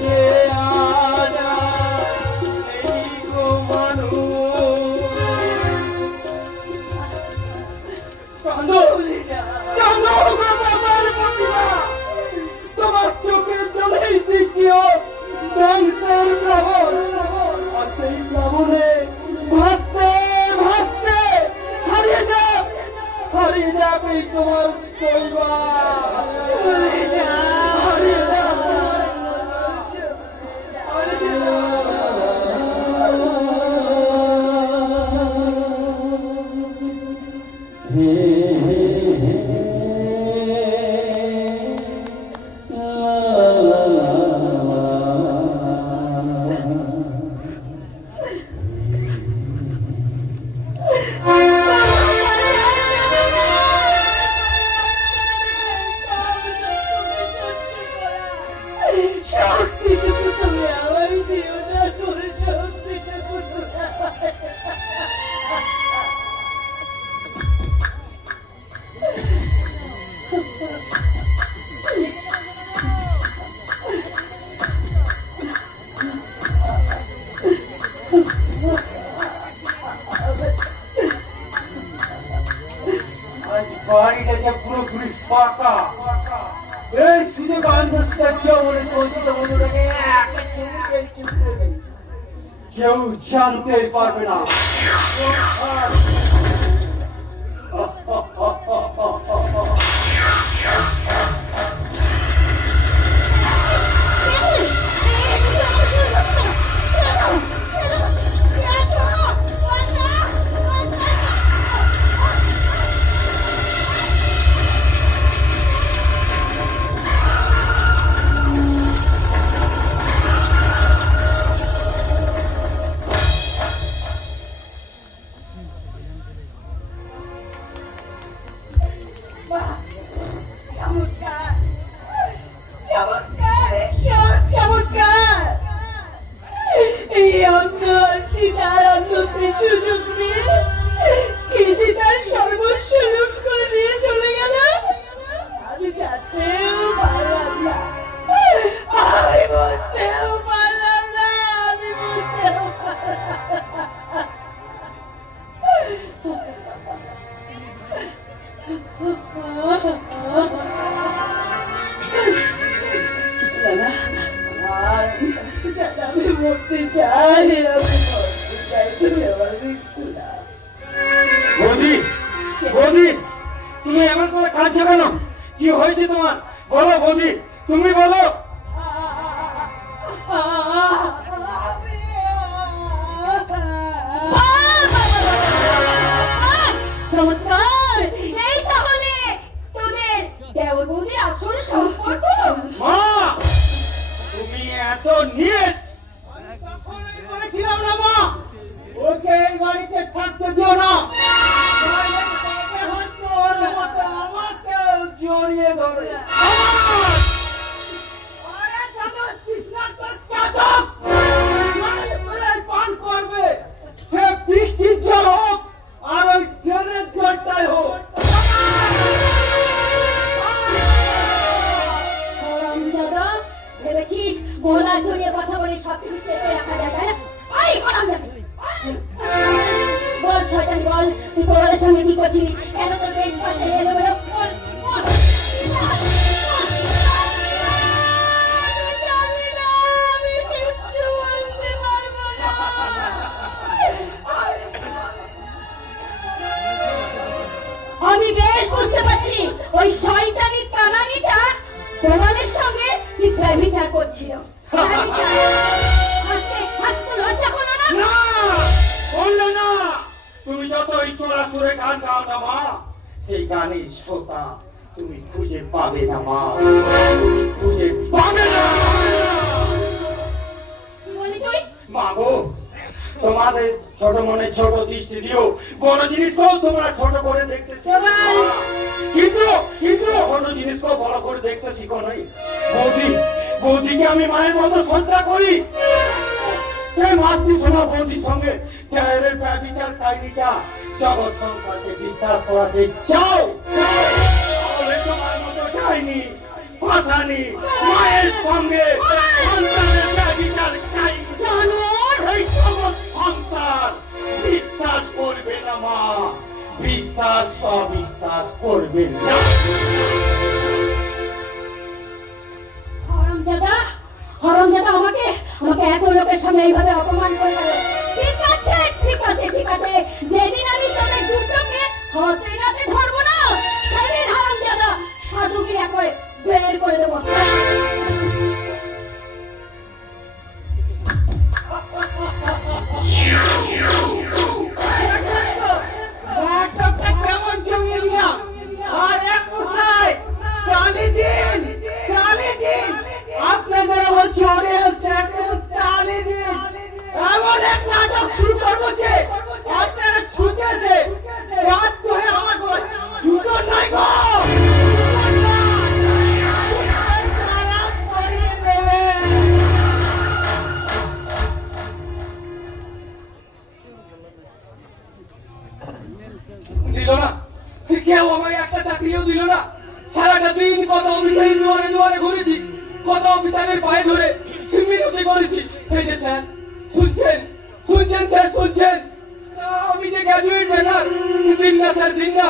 যে আজ এই গো মানুষ চলে যা। কেন গো বাবার প্রতিভা? তোমার চোখের জলেই সৃষ্টি হোক ধ্বংসের প্লাবন। আর সেই প্লাবনে ভাসতে ভাসতে হারিয়ে যাক এই তোমার শৈবাল। চলে যা। হারিয়ে যাক। শক্তিটুকু তুমি আমার দিও না, তোর শক্তিটুকু আজ বাড়িটাকে পুরোপুরি ফাঁকা। এই সুযোগ আন্তর্জাতিক কেউ বলেছে অতীত বন্ধুটাকে কেউ জানতেই পারবে না। চমৎকার চমৎকার ঈশ্বর চমৎকার। এই অন্ধ সীতার অন্ধত্বের সুযোগ নিয়ে কেজি তার সর্বস্ব লুট করে নিয়ে চলে গেল। আমি জানতেও পারলাম না, আমি বুঝতেও পারলাম না, আমি বুঝতেও আমি মরতে চাই, আমি মরতে চাই, তুমি আমার মৃত্যু না। বৌদি, বৌদি, তুমি এমন করে কাঁদছো কেন? কি হয়েছে তোমার? বলো বৌদি, তুমি বলো। চমৎকার! এই তাহলে তোদের দেওর বৌদির আসল সম্পর্ক। মা, তুমি এত নিয়েছ কখনোই করেছিলাম না মা। ওকে এই বাড়িতে থাকতে দিও না। নইলে তবে হয়তো ওর মতো আমাকেও জড়িয়ে ধরে। আরে দাদা, কৃষ্ণার তোর চাদর জলে করে পান করবে। সে বৃষ্টির জল হোক আর ওই ট্রেনের জলটাই হোক। হারামজাদা, ভেবেছিস গোলার জড়িয়ে কথা বলে সবকিছু চেপে রাখা যায়, তাই না? এই হারামজাদা! বল শয়তানি বল, তুই গোলার সঙ্গে কি করছিলি? কেন তোর বেশ পাশে এলোমেলো? বল, বল। আমি জানি না, আমি কিচ্ছু বলতে পারবো না। আমি বেশ বুঝতে পারছি ওই শয়তানি কানানিটা তোমাদের সঙ্গে কি ব্যভিচার করছিল। ব্যভিচার। হাসতে লজ্জা করো না? না, বললো না। তুমি যতই চোরাচুরে গান গাও না মা, সেই গানের শ্রোতা তুমি খুঁজে পাবে না মা। তুমি খুঁজে পাবে না। কি বলি তুই? মা গো, তোমাদের ছোট মনে ছোট দৃষ্টি দিও, কোন জিনিসকেও তোমরা ছোট করে দেখতে শিখো না। কিন্তু কিন্তু কোন জিনিসকেও বড় করে দেখতে শিখো নাই। বৌদি, বৌদিকে আমি মায়ের মতো শ্রদ্ধা করি। সেই মাতৃসভা বৌদির সঙ্গে ত্যাগের ব্যভিচার কাহিনীটা জগৎ সংসারকে বিশ্বাস করাতে চাও? তাহলে তোমার মতো কাহিনী ভাসানি মায়ের সঙ্গে সন্তানের ব্যভিচার চাই জানোয়ার! এই সমস্ত সংসার বিশ্বাস করবে না মা, বিশ্বাস অবিশ্বাস করবে না। হারামজাদা, হারামজাদা আমাকে এত লোকের সামনে এইভাবে অপমান করে গেল। ঠিক আছে, ঠিক আছে, ঠিক আছে। যেদিন আমি তোদের দুটোকে হাতে নাতে ধরবো না, সেদিন হারামজাদা সাধুকে একবারে বের করে দেবো। কেমন জমিয়ে দিলাম আরে কোথায় টানে দিন আপনাদের বলছি অনেক টানে দিন এমন এক নাটক শুরু করবো যে আপনারা ছুটেছে রাত হয়ে আমার জুতো নাই গো দিল না, কেউ আমাকে একটা চাকরিও দিল না। সারাটা দিন কত অফিসারের দুয়ারে দুয়ারে ঘুরেছি, কত অফিসারের পায়ে ধরে মিনতি করেছি। এই যে স্যার, শুনছেন স্যার, শুনছেন? আমি যে গ্র্যাজুয়েট বেকার, দিন না স্যার, দিন না।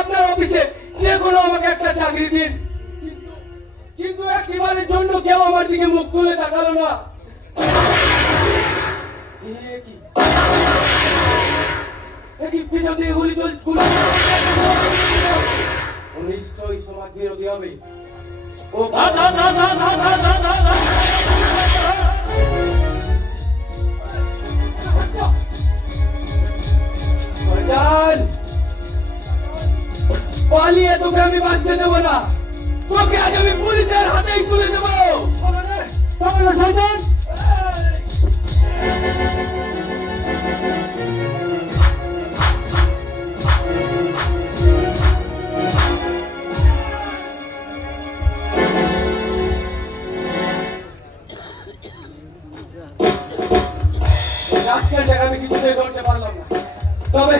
আপনার অফিসে যে কোনো আমাকে একটা চাকরি দিন। কিন্তু একবারের জন্য কেউ আমার দিকে মুখ তুলে তাকালো না। একই পিছন দিয়ে গুলি নিশ্চয়ই সমাজ বিরোধী হবে। ও পালিয়ে তোকে আমি বাঁচতে দেবো না, তোকে আজ আমি পুলিশের হাতেই তুলে দেবো। আমি কিছুতেই ধরতে পারলাম না, তবে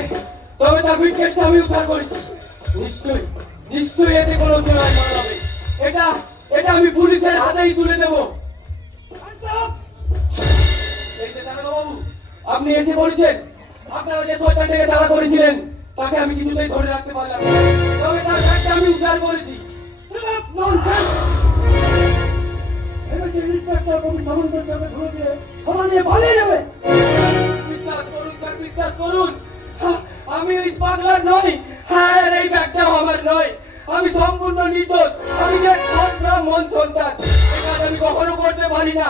তার উইকেটটা আমি উদ্ধার করেছি। নিশ্চয়ই এতে কোনো জোড়ায় মানাবে। এটা আমি পুলিশের হাতেই তুলে দেবো। এই যে দারোগাবাবু, আপনি এসে বলেছেন আপনারা যে শয়তানটাকে তাড়া করেছিলেন তাকে আমি কিছুতেই ধরে রাখতে পারলাম না, তবে তার ব্যাগটা আমি উদ্ধার করেছি। বিশ্বাস করুন, আমি ওই পাগলার নই। হ্যাঁ, এই ব্যাগটাও আমার নয়। আমি সম্পূর্ণ নির্দোষ। আমি যে সৎ ব্রাহ্মণ সন্তান, এই কাজ আমি কখনো করতে পারি না।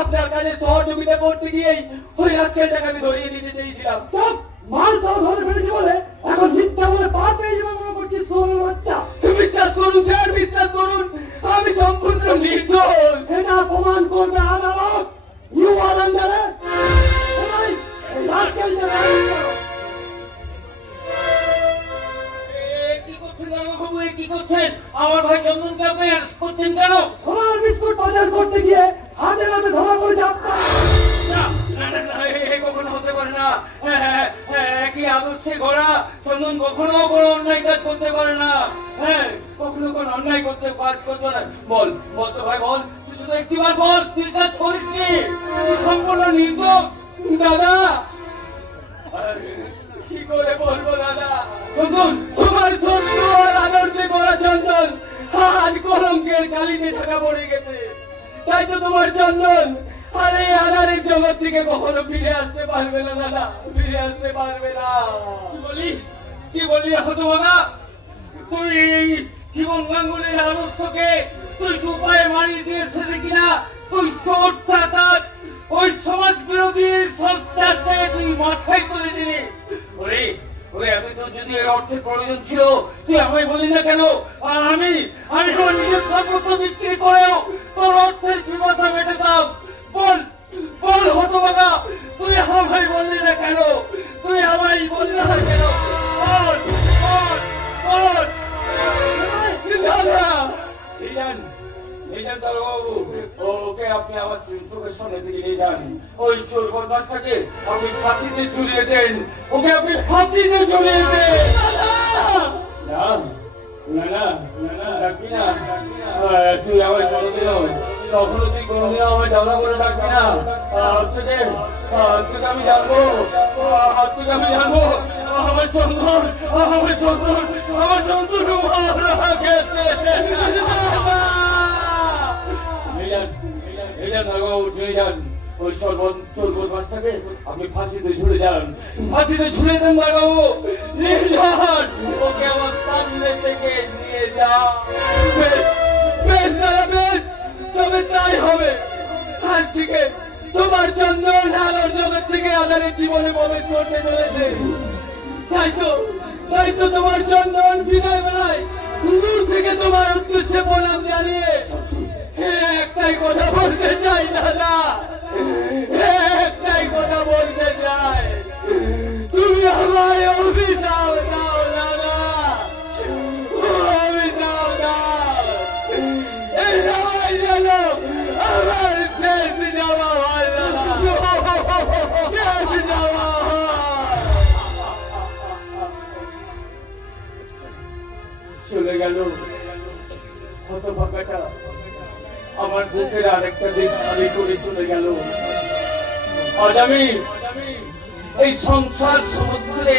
আপনার কাছে সহযোগিতা করতে গিয়েই ওই রাস্কেলটাকে আমি ধরিয়ে দিতে চেয়েছিলাম। মাল সব ধরে ফেলেছি বলে এখন মিথ্যা বলে পা পেয়ে যাবে মনে করছিস সোনার বাচ্চা। বিশ্বাস করুন স্যার, বিশ্বাস করুন, আমি সম্পূর্ণ নির্দোষ। সেটা প্রমাণ করবে আদালত। ইউ আর আন্ডার কি করছেন? আমার ভাই চন্দনকে আপনি অ্যারেস্ট করছেন কেন? সোনার বিস্কুট বাজার করতে গিয়ে হাতে হাতে ধরা পড়েছে আপনার। কখনো হতে পারে না। কি আদর্শে গড়া চন্দন কখনো কোনো অন্যায় কাজ করতে পারে না। হ্যাঁ, কখনো কোনো অন্যায় করতে না। বল তো ভাই, বল, তুই শুধু একটিবার বল, তুই কাজ করিস নি, তুই সম্পূর্ণ নির্দোষ। দাদা, কি করে বলবো দাদা? চন্দন, তোমার সত্য আর আদর্শে গড়া চন্দন আজ কলঙ্কের কালিতে ঢাকা পড়ে গেছে। তাই তো তোমার চন্দন আর এই আধারের জগৎ থেকে কখনো ফিরে আসতে পারবে না দাদা, ফিরে আসতে পারবে না। কি বলি হতভাগা? তুই এই জীবন গাঙ্গুলির আদর্শকে তুই দু পায়ে মারিয়ে দিয়েছিস কিনা? তুই চোর ডাকাত ওই সমাজ বিরোধী সংস্থাকে তুই মাথায় তুলে দিলি। ওরে আমি তো যদি এর অর্থের প্রয়োজন ছিল তুই আমায় বলি না কেন? আর আমি আমার নিজের সর্বস্ব বিক্রি করেও তোর অর্থের বিপদা মেটাতাম। বল হতভাগা, তুই আমায় বললি না কেন? তুই আমায় বললি না কেন? বল দাদা, ওকে আপনি আমার চোখের সামনে থেকে নিয়ে যান। ওই চোর বদমাশটাকে আপনি ফাঁসিতে ঝুলিয়ে দেন। ওকে আপনি ফাঁসিতে ঝুলিয়ে দেন। না, না না ডাকবি না তুই আমার কোনোদিনও কখনো তুই কোনোদিনও আমার ঝগড়া করে ডাকবি না তোকে আমি জানবো আমার চন্দন মারা গেছে উঠে যান ওই চোর মাছটাকে আপনি ফাঁসিতে ঝুলে যান বাবু নিয়ে যান ওকে আমার সামনে থেকে নিয়ে যান বেশ দাদা বেশ, তবে তাই হবে। আজ থেকে তোমার চন্দন আলোর জগৎ থেকে আধারের জীবনে প্রবেশ করতে চলেছে। তাই তো তোমার চন্দন বিদায় বেলায় দূর থেকে তোমার উদ্দেশ্যে প্রণাম জানিয়ে একটাই কথা বলতে চাই দাদা, একটাই কথা বলতে চাই, তুমি আমায় অভিশাপ দাও দাদা, অভিশাপ দাও। এই সবাই যেন আমার শেষ যাওয়া হয় দাদা, শেষ যাওয়া হয়। চলে গেল হতভাগাটা আমার বুকের আরেকটা দিক খালি করে চলে গেল। আজ আমি এই সংসার সমুদ্রে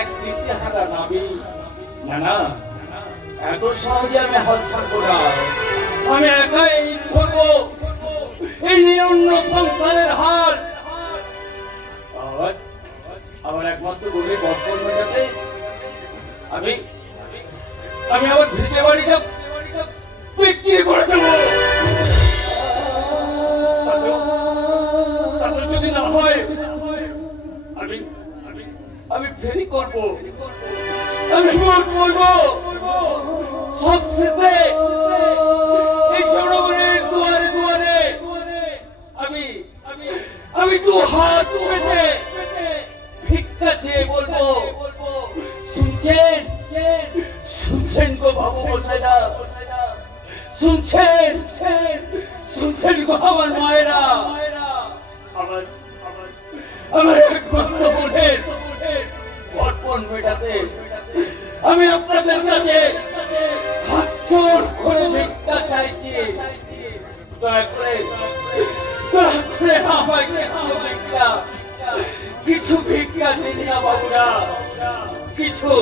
এক দিশেহারা নামি। না এত সহজে আমি হাত ছাড়বো না, আমি একাই ধরবো এই নিরন্ন সংসারের হাল। আমার একমাত্র বলে বর্তমান মেটাতে আমি আমার ভিটে বাড়িটা বিক্রি করে দেবো। তাতে যদি না হয় আমি ফেরি করবো, আমি বলবো সবশেষে এই জনগণের দুয়ারে দুয়ারে আমি দু হাত পেতে ভিক্ষা চেয়ে বলবো, শুনছেন গো বাবু মশাইরা, শুনছেন গো আমার মায়েরা, আমার একমাত্র বোনের অর্পণ মেটাতে আমি আপনাদের কাছে হাত জোড় করে ভিক্ষা চাইছি। দয়া করে আমাকে কিছু ভিক্ষা দিন না বাবুরা, কিছু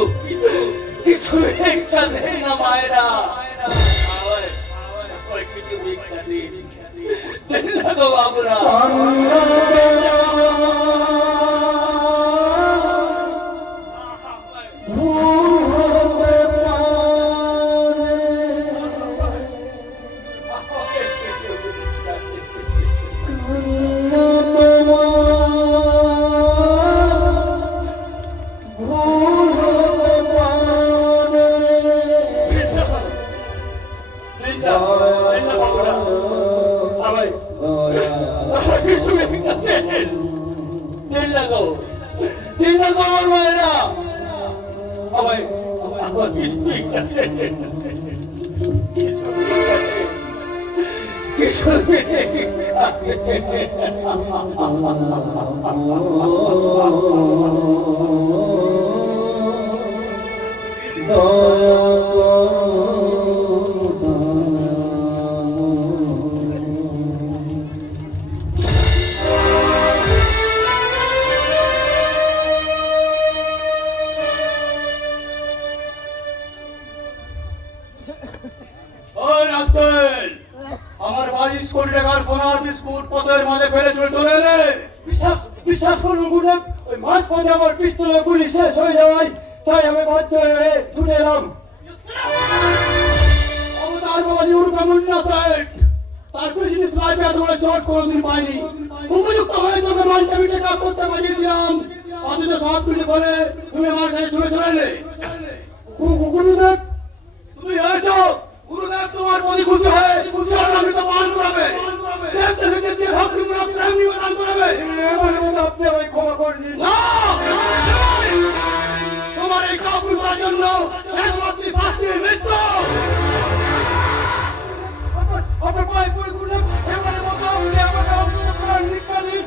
ভিক্ষা দিন না মায়েরা, কিছু ভিক্ষা দিন না গো বাবুরা। আমার 22 কোটি টাকার সোনার বিস্কুট পথের মাঝে ফেলে চলে এলে। বিশ্বাস করুন গুরুদেব, ওই মাঠ পথে আমার পিস্তলে গুলি শেষ হয়ে যাওয়ায় তাই আমি বাধ্য হয়ে ছুটে এলাম। অবতার বাবাজি উরুপে মুন্না সাহেব, তারপরে যদি স্নাইপে এত বড় চট কোনোদিন পাইনি। উপযুক্ত হয়ে তোকে মানটা মিটে কাজ করতে পারিয়েছিলাম, অথচ সব কিছু করে তুমি আমার কাছে চলে এলে। গুরুদেব, তুমি হয়েছো গুরুদেব, তোমার প্রতি খুশি হয়ে চরণামৃত পান করাবে, দেখতে দেখতে ভক্তি মূলক প্রেম নিবেদন করাবে। এবারের মতো আপনি আমায় ক্ষমা করে দিন। না, তোমার এই কাপুরুষতার জন্য একমাত্র শাস্তি মৃত্যু। আপনার পায়ে পড়ে গুরুদেব, এবারের মতো আপনি আমাকে আপনার প্রাণ ভিক্ষা দিন।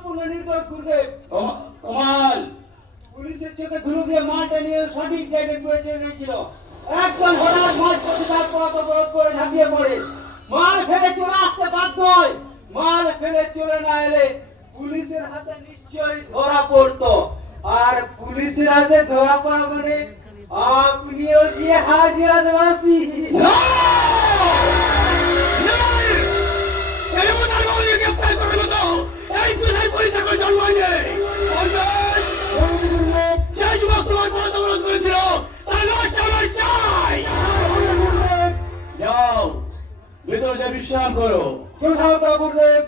সম্পূর্ণ নির্দোষ গুরুদেব। কমাল, পুলিশের চোখে ধুলো দিয়ে মালটা নিয়ে সঠিক জায়গায় পৌঁছে গিয়েছিল। একজন হঠাৎ মাছ প্রতিবাদ অবরোধ করে ঝাঁপিয়ে পড়ে মাল ফেলে চলে আসতে বাধ্য হয়। মাল ফেলে চলে না এলে পুলিশের হাতে নিশ্চয়ই ধরা পড়তো। আর পুলিশের হাতে ধরা পড়া মানে আপনিও যে হাজিরাবাসী। এই বোঝার বাবুকে গ্রেফতার করে তো এই তুলের পরিচয় করে জন্মায় নেই। যে যুবক তোমার পথ অবরোধ করেছিল তার লাশ আমার চাই। যাও ভিতর যে বিশ্রাম করো। কোথাও তো গুরুদেব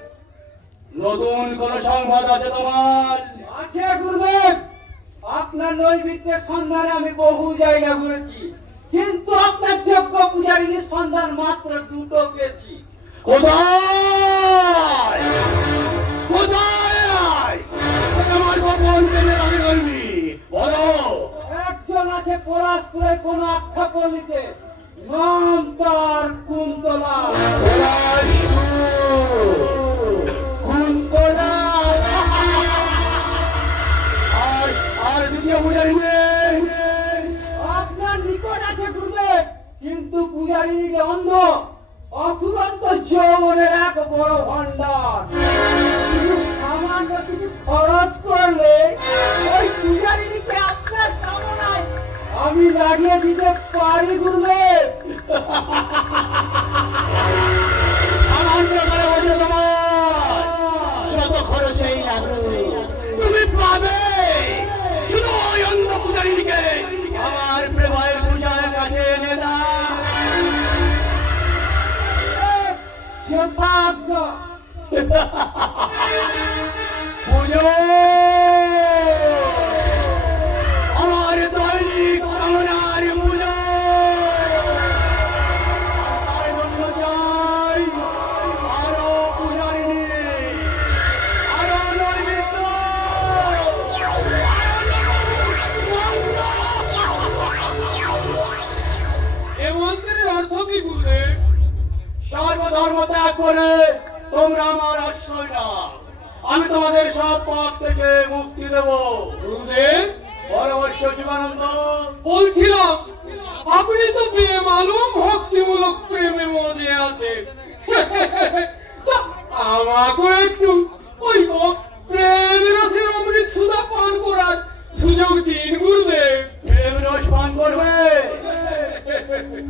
নতুন কোন সংবাদ আছে তোমার? আছে গুরুদেব। আপনার নৈমিত্তের সন্ধানে আমি বহু জায়গা ঘুরেছি, কিন্তু আপনার যোগ্য পূজারিনীর সন্ধান মাত্র দুটো পেয়েছি। কোথায় কোথায় আমার গোপন প্রেমের আমি বলবি বলো। একজন আছে পলাশপুরের কোন আখ্যাপল্লীতে, নাম তার কুন্তলা। কুন্তলা আর দ্বিতীয় পূজারি নেই। আপনার নিকট আছে গুরুদেব, কিন্তু পূজারিনী অন্ধ, অফুরন্ত যৌবনের এক বড় ভান্ডার। কিন্তু সামান্য কিছু খরচ করলে ওই পূজারিনীকে আপনার কামনায় আমি লাগিয়ে দিতে পারি গুরুদেব। সামান্য করে বলছো তোমার যত খরচেই লাগুক তুমি পাবে। শুধু ওই অন্ধ পূজারিনীকে আমার প্রেমের পূজার কাছে এনে দাও। যথাজ্ঞা। পুজো আমার দৈনিক কামনার পুজো। তার জন্য চাই আরো পূজারিনী, আরো নৈমিত্য। এ মন্ত্রের অর্থ কি গুরুদেব? সর্বধর্ম ত্যাগ করে তোমরা আমার আশ্রয় না, আমি তোমাদের সব পাপ থেকে মুক্তি দেব। গুরুদেব পরবর্ষ যুগানন্দ বলছিলাম আপনি তো বেমালুম ভক্তিমূলক প্রেমে মজে আছেন। তা আমাকে একটু ওই প্রেম রসের অমৃত সুধা পান করার সুযোগ দিন গুরুদেব। প্রেম রস পান করবে,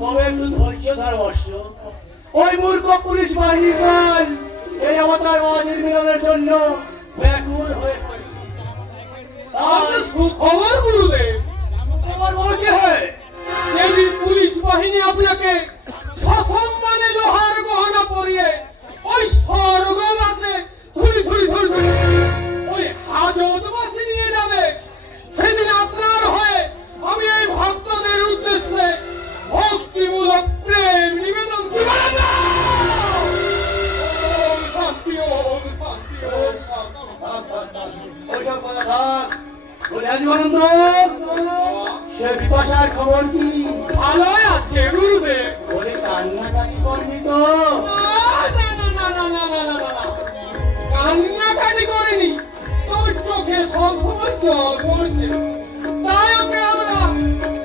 তবে একটু ধৈর্য ধর বর্ষ। ওই মূর্খ পুলিশ বাহিনী কাল এই অবতার নির্মিলনের জন্য ব্যাকুল হয়ে পড়েছে। আপনি সুখবর গুরুদেব, তোমার বড় কি হয়? যেদিন পুলিশ বাহিনী আপনাকে সসম্মানে লোহার গহনা পরিয়ে ওই স্বর্গবাসে ধুলি ধুলি ধুলি ধুলি ওই হাজতবাসে নিয়ে যাবে, সেদিন আপনার হয়ে আমি এই ভক্তদের উদ্দেশ্যে ভক্তিমূলক প্রেম নিবেদন করব। ওম শান্তি, ওম শান্তি, ওম শান্তি। ওইসব কথা থাক। বলে জীবনানন্দ সে বিপাশার খবর কি? ভালোই আছে গুরুদেব। বলে কান্নাকাটি করবি তো? কান্নাকাটি করেনি, তোর চোখে সবসময় জল পড়ছে। তাই ওকে আমরা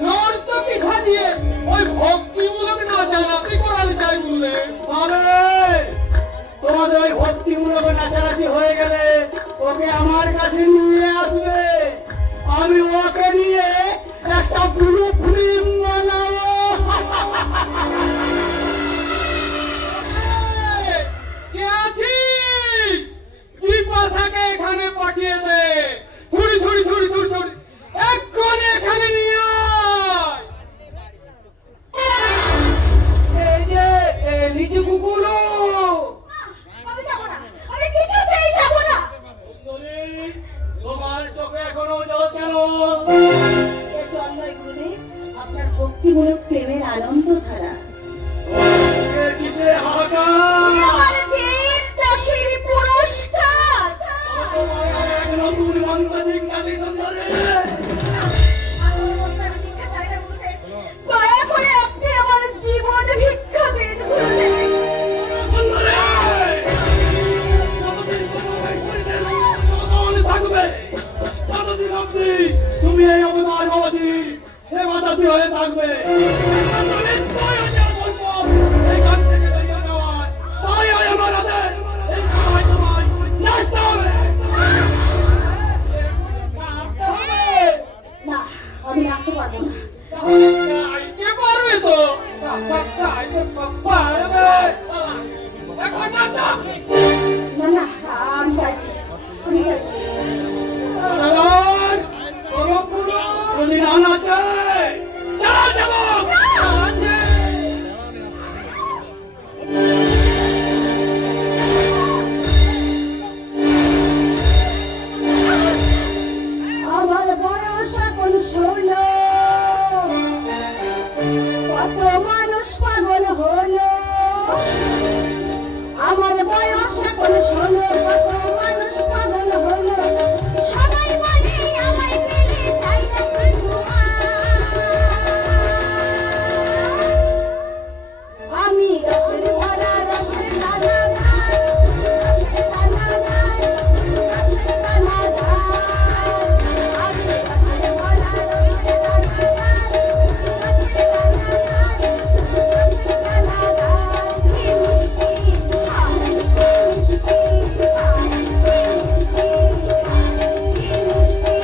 নর্তকী সাজিয়ে ওই ভক্তিমূলক নাচানাচি করাতে চাই গুরুদেব। তবে তোমাদের ওই ভক্তিমূলক নাচানাচি হয়ে গেলে ওকে আমার কাছে নিয়ে আসবে, আমি ওকে নিয়ে একটা পুরো ফিল্ম বানাবো। কে আছিস? বিপাশাকে এখানে পাঠিয়ে দে। থুড়ি থুড়ি থুড়ি থুড়ি থুড়ি এক্ষুনি এখানে নিয়ে আয়। এই যে লিচু কুকুলো, আমি যাব না, আমি কিছুতেই যাব না। সুন্দরী, তোমার চোখে এখনো জল কেন? এ জল নয় গুরুদেব, আপনার ভক্তিমূলক প্রেমের আনন্দ ধারা। এ কিসের হাহাকার? আমার দেবদাসের পুরস্কার। তোমার এক নতুন মন্ত্র অবধি তুমি এই অবতার ভবতী সেবাদাসী হয়ে থাকবে। নিত্যই আমি আর বলবো, এখান থেকে বেরিয়ে যাওয়ার। তাই আজ আমার হাতে এই সময় তোমায় নাচতে হবে। না আমি আসতে পারবো না। গাইতে পারবে তো গাইতে পারবে এখন না না না আমি যাচ্ছি আমি যাচ্ছি। আর কোনো পুরো যদি না নাচে চালা যাবো। আমার বয়স এখন 16, কত মানুষ পাগল হলো। আমার বয়স এখন 16, কত মানুষ পাগল হলো। সবাই বলে আমায় পেলে চাই না কিছু আমি রসের ভরা রসের দানা খাই, রসের দানা খাই, রসের দানা খাই। আমি রসের ভরা রসের দানা খাই, রসের দানা খাই, রসের দানা খাই। কি মিষ্টি খাই, কি মিষ্টি খাই, কি মিষ্টি খাই, কি মিষ্টি।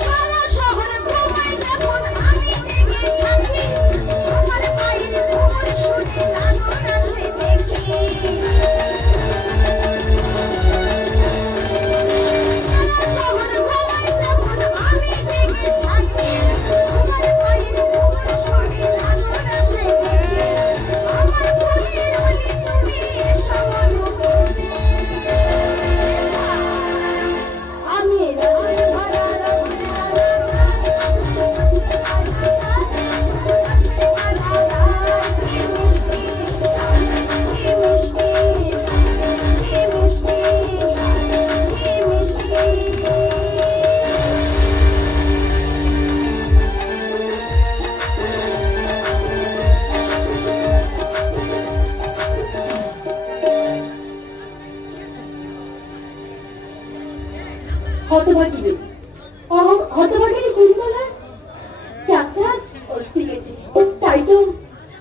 সারা শহর ঘুমায় যখন আমি জেগে থাকি, আমার পায়ের ঘুমর শুনে নাগর আসে দেখি। সারা শহর ঘুমায় যখন আমি জেগে থাকি, আমার পায়ের ঘুমর শুনে নাগর আসে দেখি। আমার ফুলের অলি তুমি এসো অনুভবে। আমি রসের ভরা রসের দানা খাই, কি মিষ্টি কি মিষ্টি কি মিষ্টি কি মিষ্টি। হতভাগিনী হতভাগিনী কুন্তলা যাত্রাজ অস্তি গেছে, তাই তো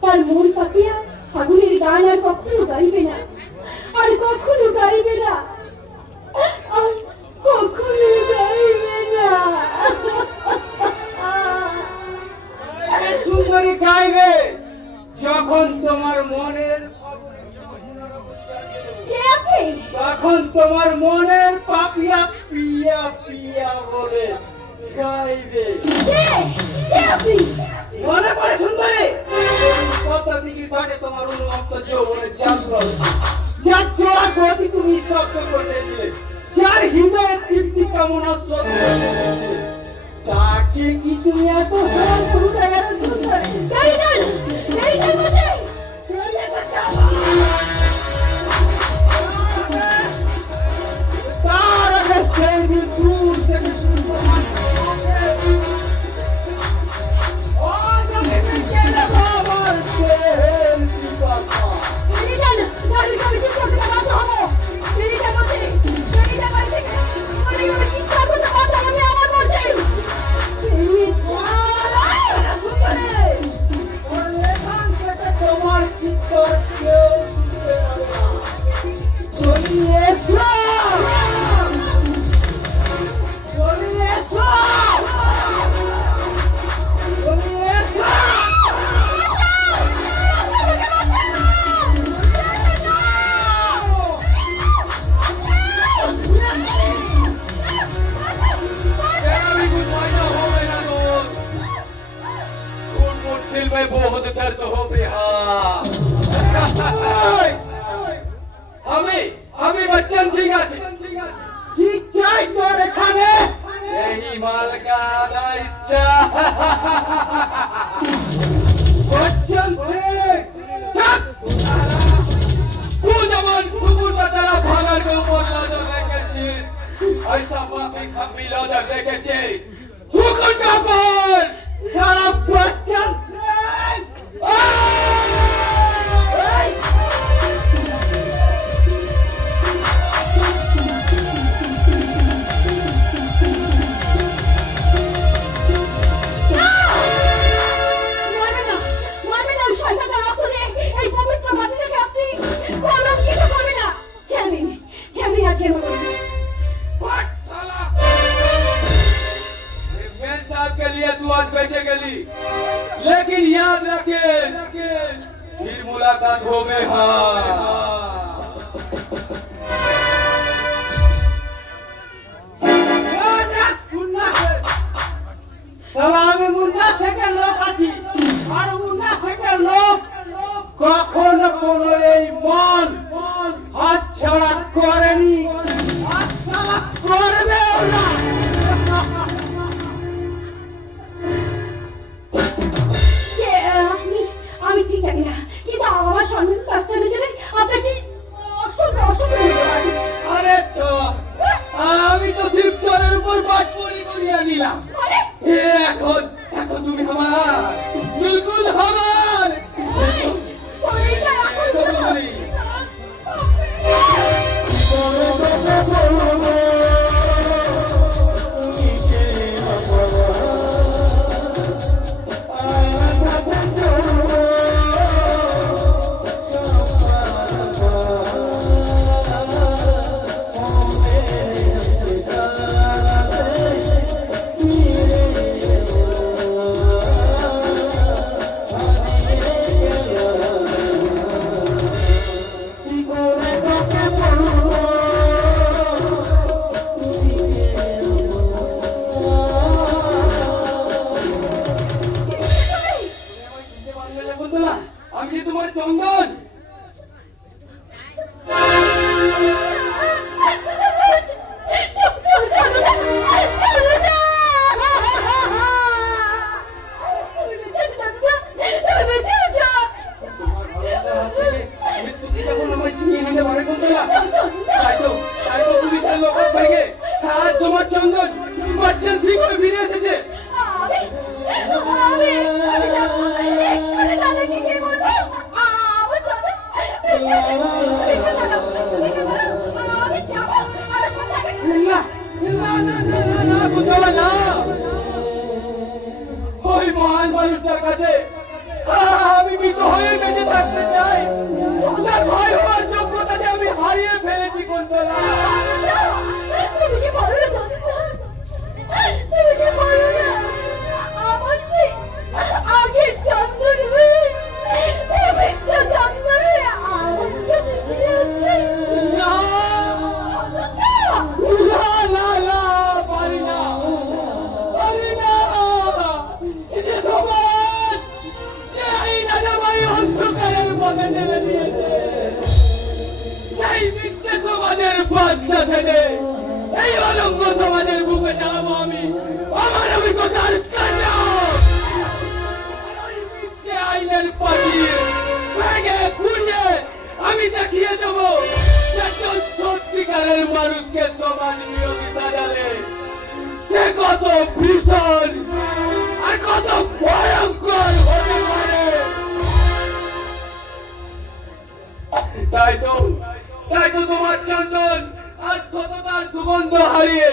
তার মন পাপিয়া ফাগুনের গান আর কখনো গাইবে না, আর কখনো গাইবে না, আর কখনো গাইবে না। সুন্দরী গাইবে যখন তোমার মনের কে আপনি? তখন তোমার মনের পাপিয়া পিয়া পিয়া বলে গাইবে। কে আপনি? মনে পড়ে সুন্দরী কত দিকে ঘটে তোমার উন্মুক্ত যৌবনের জাগ্রত, যার চোরা গতি তুমি স্তব্ধ করতেছিলে, যার হৃদয়ের তৃপ্তি কামনা শ্রদ্ধা করেছিলে, তাকে কি তুমি এত সহজ ভুলে গেলে সুন্দরী? গাড়ি দেন বলছে। তার আগে সেই দিন দূর থেকে শুরু করে ও জানে কেন বাবার প্রেম পিপাসা। বেরিয়ে যান, গাড়ি চিৎকার করতে বাধ্য হবো। বেরিয়ে যান বলছি, বেরিয়ে যান বাড়ি থেকে। আমি চিৎকার করতে বাধ্য হবো, আমি আমার বলছি। বেরিয়ে যান। সুন্দরী, ওর এখান থেকে তোমার চিৎকার কেউ শুনতে পাবে না। তুমি এসো, তুমি এসো, তুমি এসো। दिल में बहुत दर्द हो गया আমি बच्चन ঠিক আছে কি চাই তোর এখানে? यही माल का आधा हिस्सा তুই যেমন সুপুরটা তারা ভাগার উপর নজর রেখেছিস, ऐसा बापी खम्बी नजर রেখেছে সুকুরটা পর সারা বাচ্চা মারবে না, মারবে না, ওই শয়তানটার রক্ত দিয়ে এই পবিত্র মাটিটাকে আপনি কলঙ্কিত করবেন না। ছেড়ে দিন, ছেড়ে দিন, আর ছেড়ে দিন। फट साला मैं साहब के लिए तू आज बैठे गली, लेकिन याद रखे फिर मुलाकात हो में আমি মুন্না থেকে লোক আছি, আর মুন্না থেকে লোক কখনো কোনো এই মন হাত ছাড়া করেনি, হাত ছাড়া করবেও না। আমি ঠিক জানি না, কিন্তু আমার সম্মান বাচ্চাদের জন্য আপনাকে অসংখ্য অসংখ্য ধন্যবাদ। अरे तो আমি তো সির্ফ তোর উপর বাজ পড়ি করিয়া নিলাম, মানে এখন এখন তুমি আমার বিলকুল আমার পরিটা রাখুন তো সব। আমি যে তোমার চন্দন। মৃত্যুকে যখন আমার ছিনিয়ে নিতে পারে কুন্তলা, তাই তো তুমি তার লোকাল ভেঙে আজ তোমার চন্দন বাচ্চান ঠিক হয়ে ফিরে এসেছে। না না না না না না কুন্তলা না, ওই মহান মানুষটার কাছে আমি মৃত হয়ে বেঁচে থাকতে চাই। তার ভয় হওয়ার যোগ্যতা যে আমি হারিয়ে ফেলেছি কুন্তলা। তুমি কি বলো না, তুমি কি বলো না আমার যে আগের চন্দন হয়ে পবিত্র চন্দন হয়ে আমার কাছে ফিরে আসতে? না না না না, পারি না পারি না। এই যে সমাজ এই দাদাভাই অন্ধকারের পথে ঠেলে দিয়েছে, এই মিথ্যে সমাজের বাচ্চা ছেলে এই অলঙ্গ সমাজের বুকে চালাবো আমি আমার অভিজ্ঞতার কাণ্ড। ওই মিথ্যে আইনের পাঠিয়ে ভেঙে খুঁড়িয়ে আমি দেখিয়ে দেবো একজন সত্যিকারের মানুষকে সমান নিয়োগী সাজালে সে কত ভীষণ আর কত ভয়ঙ্কর হতে পারে। তাই তো তোমার চন্দন আর সততার সুগন্ধ হারিয়ে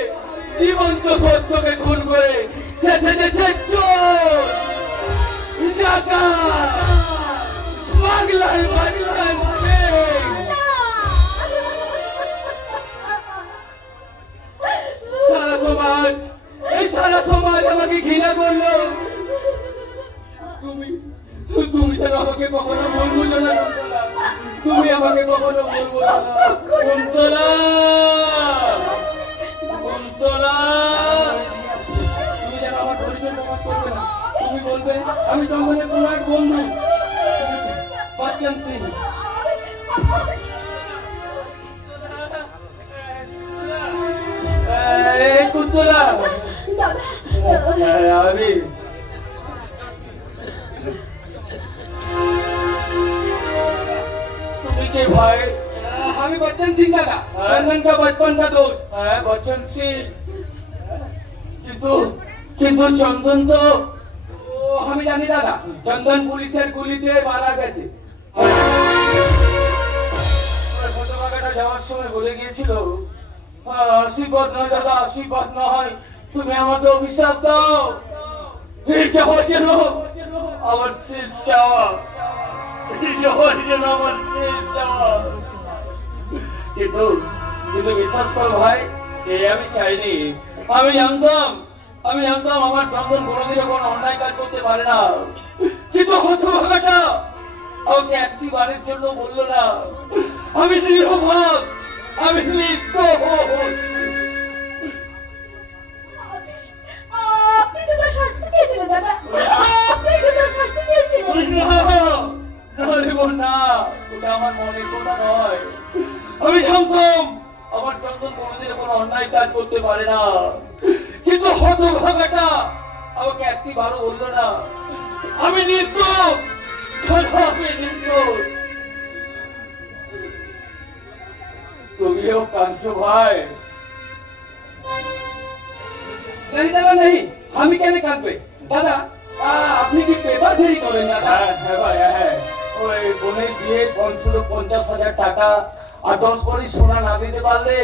জীবন্ত সত্যকে খুন করে সেজেছে চোর, ডাকাত, স্মাগলার বাচ্চা মেয়ে। সারা সমাজ আমাকে ঘৃণা করলো। তুমি যেন আমাকে কখনো বলবো না কুন্তলা, তুমি আমাকে কখনো বলবো না কুন্তলা। কুন্তলা তুমি যেন আমার পরিচয় প্রকাশ করবে না, তুমি বলবে আমি চন্দনের কোনো এক বন্ধু বাচ্চান সিং। কুন্তলা আমি के भाई? আমি বচ্চন সিং দাদা, চন্দন का बचपन का दोस्त। बच्चन सिंह, কিন্তু চন্দন তো ও আমি জানি দাদা, চন্দন পুলিশের গুলিতে মারা গেছে। ছোটবাগাটা যাওয়ার সময় বলে গিয়েছিল, আশীর্বাদ নয় দাদা, আশীর্বাদ নয়, তুমি আমাকে অভিশাপ দাও। এই যাওয়া যেন আমার শেষ যাওয়া, এই যাওয়া যেন আমার শেষ যাওয়া। কিন্তু বিশ্বাস করো ভাই, এই আমি চাইনি। আমি জানতাম আমার চন্দন কোনোদিনও কোনো অন্যায় কাজ করতে পারে না, কিন্তু হতভাগাটা আমাকে একটি বারের জন্য বললো না আমি নিরপরাধ, আমি নির্দোষ। আপনি তো তার শাস্তি দিয়েছিলেন দাদা, আপনি তো তার শাস্তি দিয়েছিলেন। না, ওটা আমার মনের কথা নয়। আমি জানতাম আমার চন্দন কোনোদিনও কোনো অন্যায় কাজ করতে পারে না, কিন্তু হতভাগাটা আমাকে একটি বারও বললো না আমি নির্দোষ, আমি নির্দোষ। তুমিও কাঁদছো ভাই? नहीं दादा नहीं, আমি কেন কাঁদবে? দাদা আপনি কি পেপার ফেরি করেন দাদা? হ্যাঁ ভাই, হ্যাঁ। ওই বোনের বিয়ে 50,000 টাকা আর 10 ভরি সোনা না দিতে পারলে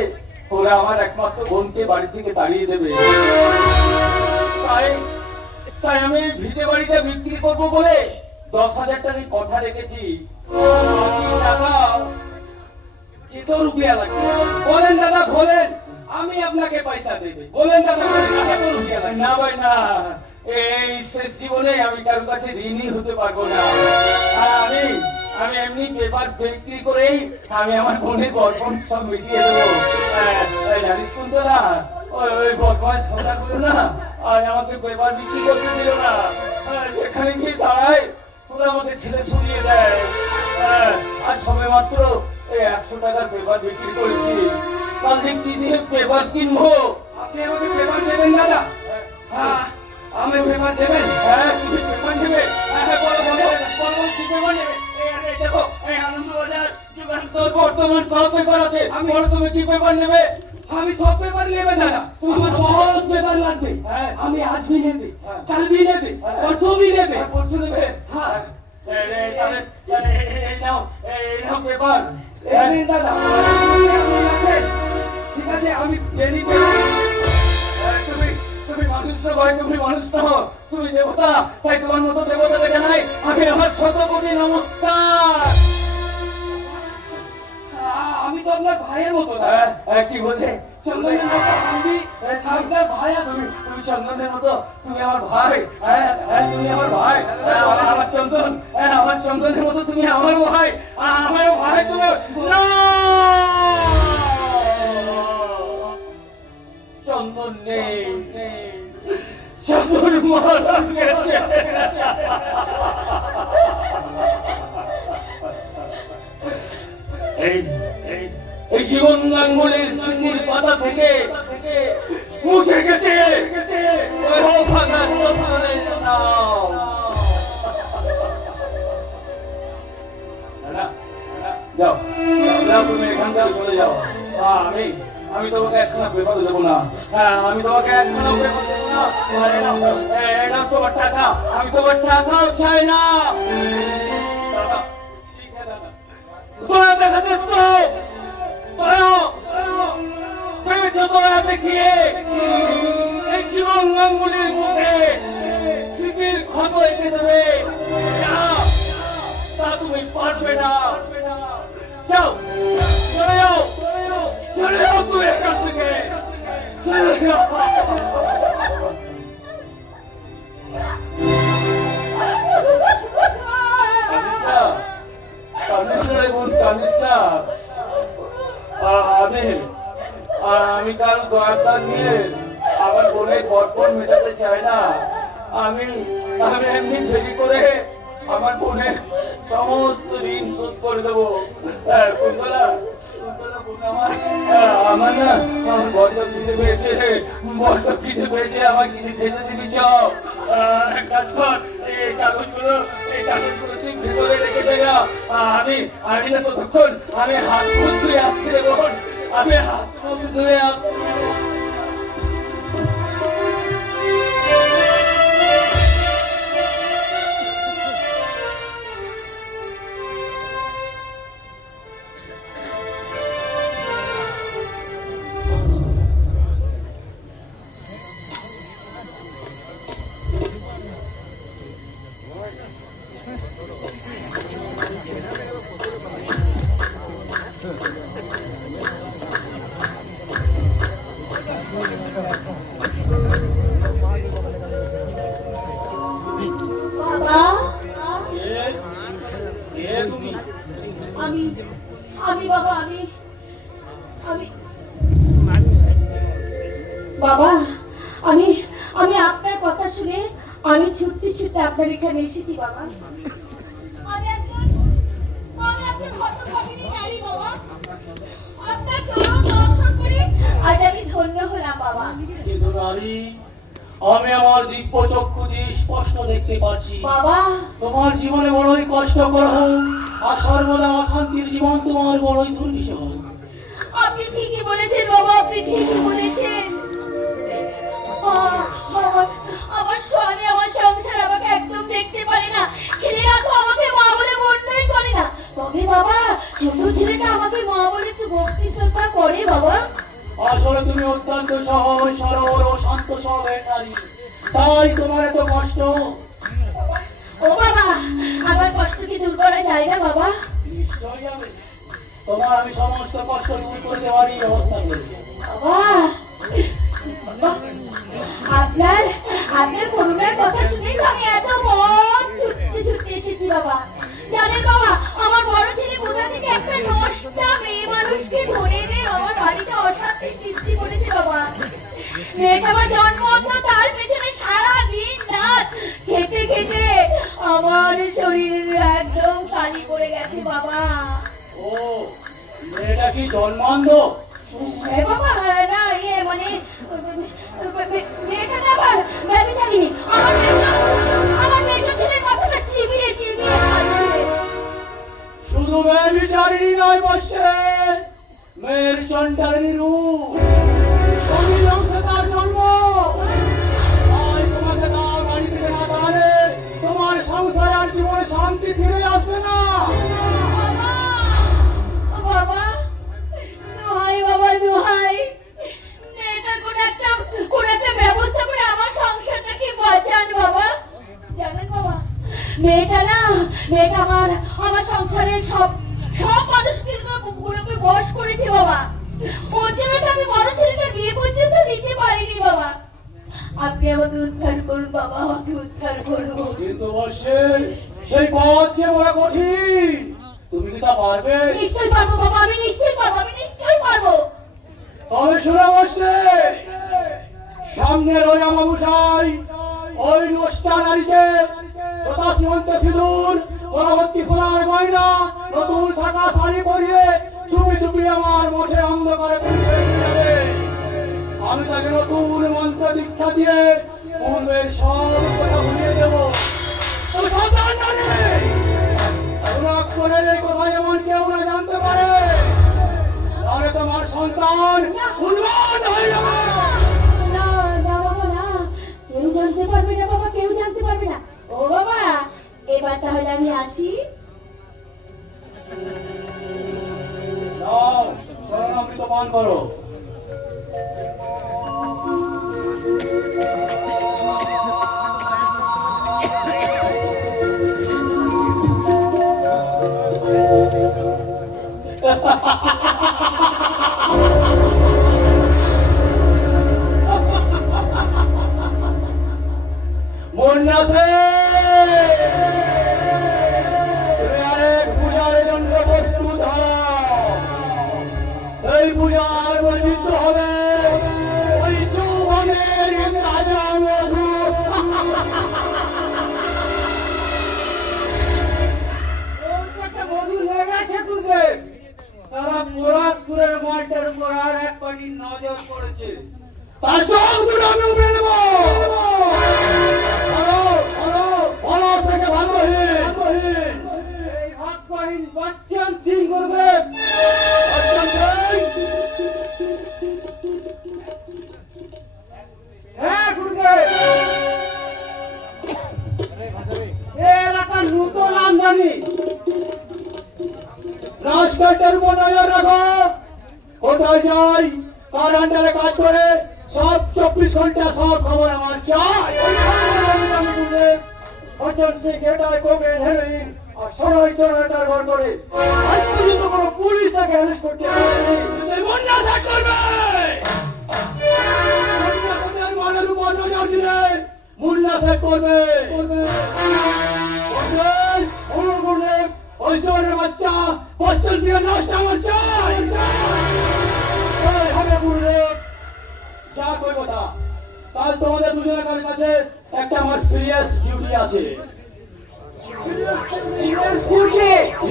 ওরা আমার একমাত্র বোনকে বাড়ি থেকে তাড়িয়ে দেবে। তাই আমি ভিটে বাড়িটা বিক্রি করবো বলে 10,000 টাকা কথা রেখেছি। বাকি টাকা কত রুপিয়া লাগবে বলেন দাদা, বলেন, আমি আপনাকে পয়সা দেবে। বলেন দাদা, কত রুপিয়া লাগবে? না ভাই না, এই শেষ জীবনে আমি কারোর কাছে ঋণী হতে পারবো না। আর আমি এমনি পেপার বিক্রি করেই আমি আমার বোনের বর্পণ সব মিটিয়ে দেবো। জানিস কোন তো না, ওই বর্পণ সরকার না আর আমাকে পেপার বিক্রি করতে দিল না। এখানে গিয়ে দাঁড়ায় ওরা আমাকে ঠেলে সরিয়ে দেয়। আর সবে মাত্র এই 100 টাকার পেপার বিক্রি করেছি, তাহলে কি দিয়ে পেপার কিনবো? আপনি আমাকে পেপার দেবেন দাদা? হ্যাঁ, আমি পেপার দেবেন? হ্যাঁ, তুমি পেপার নেবে? হ্যাঁ, বলো কি পেপার নেবে? এই দেখো, এই আনন্দবাজার যুগান্তর বর্তমান সব পেপার আছে। বলো তুমি কি পেপার নেবে? আমি সব পেপার নেবে দাদা, আমার বহুত পেপার লাগবে। হ্যাঁ। আমি আজ भी নেবে, হ্যাঁ। কাল भी নেবে, परसों भी নেবে। পরশু নেবে? হ্যাঁ। এই নাও পেপার। এই নিন দাদা, আপনি রাখবেন। ঠিক আছে, আমি দেরিতে তুমি মানুষ না ভাই, তুমি মানুষ না, তুমি দেবতা। তাই তোমার মতো দেবতা দেখে নাই আমি আমার 100 কোটি নমস্কার। আমি তো আপনার ভাইয়ের মতো দাদা। কি বললে? চন্দনের মতো আমি আপনার ভাই। তুমি চন্দনের মতো, তুমি আমার ভাই। তুমি আমার ভাই। আমার চন্দন, আমার চন্দনের মতো তুমি আমারও ভাই। আমারও ভাই তুমি না। চন্দন নেই, চন্দন মারা গেছে। এই জীবন গাঙ্গুলির স্মৃতির পাতা থেকে মুছে গেছে ওই ভাঙা চন্দনের নাম। যাও, তুমি এখান থেকে চলে যাও। আমি তোমাকে একখানা পেপার দেবো না। আমি তোমাকে একখানা পেপার দেবো না। এটা তোমার টাকা, আমি তোমার টাকাও চাই না। দাদা, ঠিক আছে দাদা, তোরা দেখা দিস তো, তোরা দেখিয়ে এই জীবন গাঙ্গুলির মুখে স্মৃতির ক্ষত এঁকে দেবে, তা তুমি পারবে না। যাও, চলে যাও, চলে যাও তুমি এখান থেকে, চলে যাও। আমি কাল দরকার নিয়ে আমার বোনের বর্পণ মেটাতে চাই না। আমি এমনি ফেরি করে আমার বোনের সমস্ত ঋণ শোধ করে দেবো। আমার না বড্ড খিদে পেয়েছে, আমার কিছু খেতে দিবি। চপ কাজ কর, এই কাগজগুলো তুই ভেতরে রেখে দে না। আমি না ততক্ষণ আমি হাত মুখ ধুয়ে আসছি রে বোন, আমি হাত মুখ ধুয়ে আসছি। বাবা কে তুমি? আমি আমি বাবা আমি আমি বাবা আমি আমি আপনার কথা শুনে আমি ছুটতে ছুটতে আপনার এখানে এসেছি বাবা। আমি একজন হতভাগিনী নারী বাবা। আপনার চরণ দর্শন করে আজ আমি ধন্য হলাম বাবা। কিন্তু নারী, আমি আমার দিব্য চক্ষু দিয়ে স্পষ্ট দেখতে পাচ্ছি বাবা তোমার জীবনে বড়ই কষ্টকর হোক আর সর্বদা অশান্তির জীবন তোমার বড়ই দুর্বিষহ। আপনি ঠিকই বলেছেন বাবা, আপনি ঠিকই বলেছেন। আমার স্বামী আমার সংসার আমাকে একদম দেখতে পারে না, ছেলেরা তো আমাকে মা বলে গণ্যই করে না। তবে বাবা ছোট ছেলেটা আমাকে মা বলে একটু ভক্তি শ্রদ্ধা করে বাবা। আসলে তুমি অত্যন্ত সহজ সরল ও শান্ত স্বভাবের নারী, তাই তোমার এত কষ্ট। ও বাবা আমার কষ্ট কি দূর করা যায় না বাবা? নিশ্চয়ই যাবে, তোমার আমি সমস্ত কষ্ট দূর করতে পারি ব্যবস্থা করি। বাবা আপনার আপনার করুণার কথা শুনে তো আমি এত মন ছুটতে ছুটতে এসেছি বাবা। জানেন বাবা আমার বড় ছেলে কোথা থেকে একটা নষ্টা মেয়ে মানুষকে ধরে এনে আমার বাড়িতে অশান্তি সৃষ্টি করেছে বাবা। মেয়েটা আমার জন্ম হতো তার পেছনে সারা দিন রাত খেটে খেটে আমার শরীরে একদম কালি পড়ে গেছে বাবা। ও, মেয়েটা কি জন্মান্ধ? এ বাবা না মানে মেয়েটা না আবার আমি জানিনি আমার মেজো ছেলের মাথাটা চিবিয়ে চিবিয়ে খাচ্ছে। শুধু মেয়ে জানি নয় বসে মেয়ের চন্ডালের রূপ, তুমি অংশে তার জন্ম। তাই তোমাকে তার বাড়ি থেকে না তাহলে তোমার সংসারে আর জীবনে শান্তি ফিরে আসবে না। বাবা নোহাই বাবা নোহাই, মেয়েটার কোন একটা ব্যবস্থা করে আমার সংসারটাকে বাঁচান বাবা। জানেন বাবা মেয়েটা আমার সংসারের সব মানুষকে গুলোকে বশ করেছে বাবা। ওর জন্য তো আমি বড় ছেলেটা বিয়ে পর্যন্ত দিতে পারিনি বাবা। আপনি আমাকে উদ্ধার করুন বাবা, আমাকে উদ্ধার করুন। কিন্তু বসে সেই পথ যে বড় কঠিন, তুমি কি তা পারবে? নিশ্চয়ই পারবো বাবা, আমি নিশ্চয়ই পারবো। তবে শুনে বসে সামনের ওই অমাবস্যায় ওই নষ্টা নারীকে তথা সীমন্ত সিঁদুর পরবর্তী সোনার গয়না নতুন শাখা শাড়ি পরিয়ে চুপি চুপি আমার মঠে অন্ধকারে পৌঁছে নিয়ে যাবে। আমি তাকে নতুন মন্ত্র দীক্ষা দিয়ে পূর্বের সব কথা ভুলিয়ে দেব। তবে সাবধান নারী, করে এই কথা যেমন কেউ না জানতে পারে, তাহলে তোমার সন্তান উন্মাদ হয়ে যাবে। না বাবা না, কেউ জানতে পারবে না বাবা, কেউ জানতে পারবে না। ও বাবা এবার তাহলে আমি আসি। নাও চরণামৃত পান করো। মন্নাসে তুমি আরেক পূজার জন্য প্রস্তুত হও। এই পূজার বৈচিত্র্য হবে ওই চৌবনের তাজা মধু। মধু লেগেছে তোদের, সারা পোরাসপুরের মাঠের উপর আর এক পাটি নজর পড়েছে, তার চোখ দুটো আমি উপড়ে নেবো। বলো জানি। রাজঘাটের উপর নজর রাখো, কোথায় যাই, কার আন্ডারে কাজ করে, সব 24 ঘন্টা সব খবর আমার চাই। অর্জন সিং এটাই কোকেন হেরোইন আর সবাই তোরাটার ঘর করে আজ পর্যন্ত কোনো পুলিশ তাকে অ্যারেস্ট করতে পারেনি। তুই মুন্না সেট করবে, মুন্না সেটের মানের উপর নজর দিলে মুন্না সেট করবে। কংগ্রেস অনুর গুরুদেব, ওই শহরের বাচ্চা অর্জন সিং এর লাশটা আমার চাই। তাই হবে গুরুদেব। যা কই কথা, কাল তোমাদের দুজনের কাছে একটা আমার সিরিয়াস ডিউটি আছে।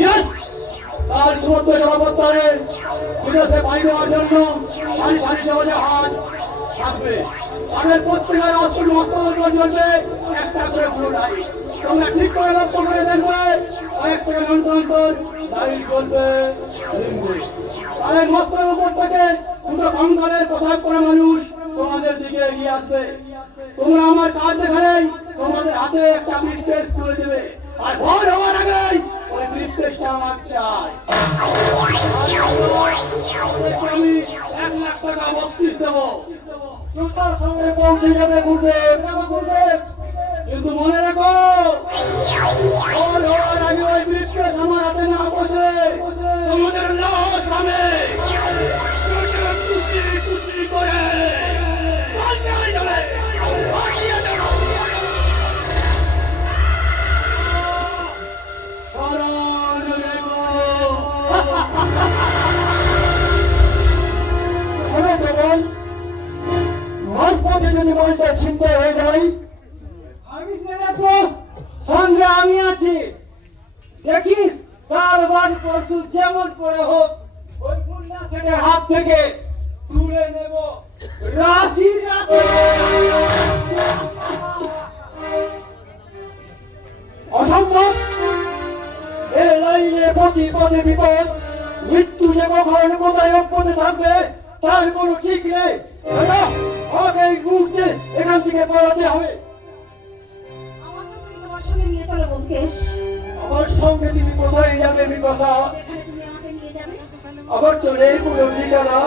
Yes! কাল সমুদ্র জলপথে বিদেশে পাড়ি দেওয়ার জন্য সারি সারি জলজাহাজ থাকবে। তাদের প্রত্যেকের অস্ত্র মস্তক চলবে একটা করে পুরো লাইট। তোমরা ঠিক করে লক্ষ্য করে দেখবে, কয়েক সেকেন্ড অন্তর অন্তর লাইট জ্বলবে, নিভবে। তাদের মস্তকের উপর থেকে দুটো কঙ্কালের পোশাক পরা মানুষ তোমাদের দিকে এগিয়ে আসবে। তোমরা আমার কাজ দেখালেই তোমাদের হাতে একটা ব্রিফকেস তুলে দেবে, আর ভোর হওয়ার আগেই ওই ব্রিফকেসটা আমার চাই। আমি 1 লাখ টাকা বকশিশ দেবো। জুতার সঙ্গে পৌঁছে যাবে গুরুদেব। কিন্তু মনে রাখো, ভোর হওয়ার আগে ওই ব্রিফকেস আমার হাতে না বসে তোমাদের লাশ আমি কুচি কুচি করে পাঠিয়ে দেবে, পাঠিয়ে দেবো। স্মরণ রেখো। হবে কেমন মাঝপথে যদি মনটা ছিনতে হয়ে যায়? আমি ছেড়ে পোস্ট, সঙ্গে আমি আছি। দেখিস কাল বাদ পরশু যেমন করে হোক ওই মুন্না সেটের হাত থেকে তুলে নেব রাশি রাশি। অসম্ভব। এই লাইনে প্রতি পদে বিপদ, মৃত্যু যে কখন কোথায় অব্যাহত থাকবে তার কোনো ঠিক নেই। দাদা, আমাকে এই মুহূর্তে এখান থেকে পালাতে হবে। আমাকে তুমি তোমার সঙ্গে নিয়ে চলো ব্যোমকেশ। আমার সঙ্গে তুমি কোথায় যাবে বিপাশা? যেখানে তুমি আমাকে নিয়ে যাবে। আমার তো নেই কোনো ঠিকানা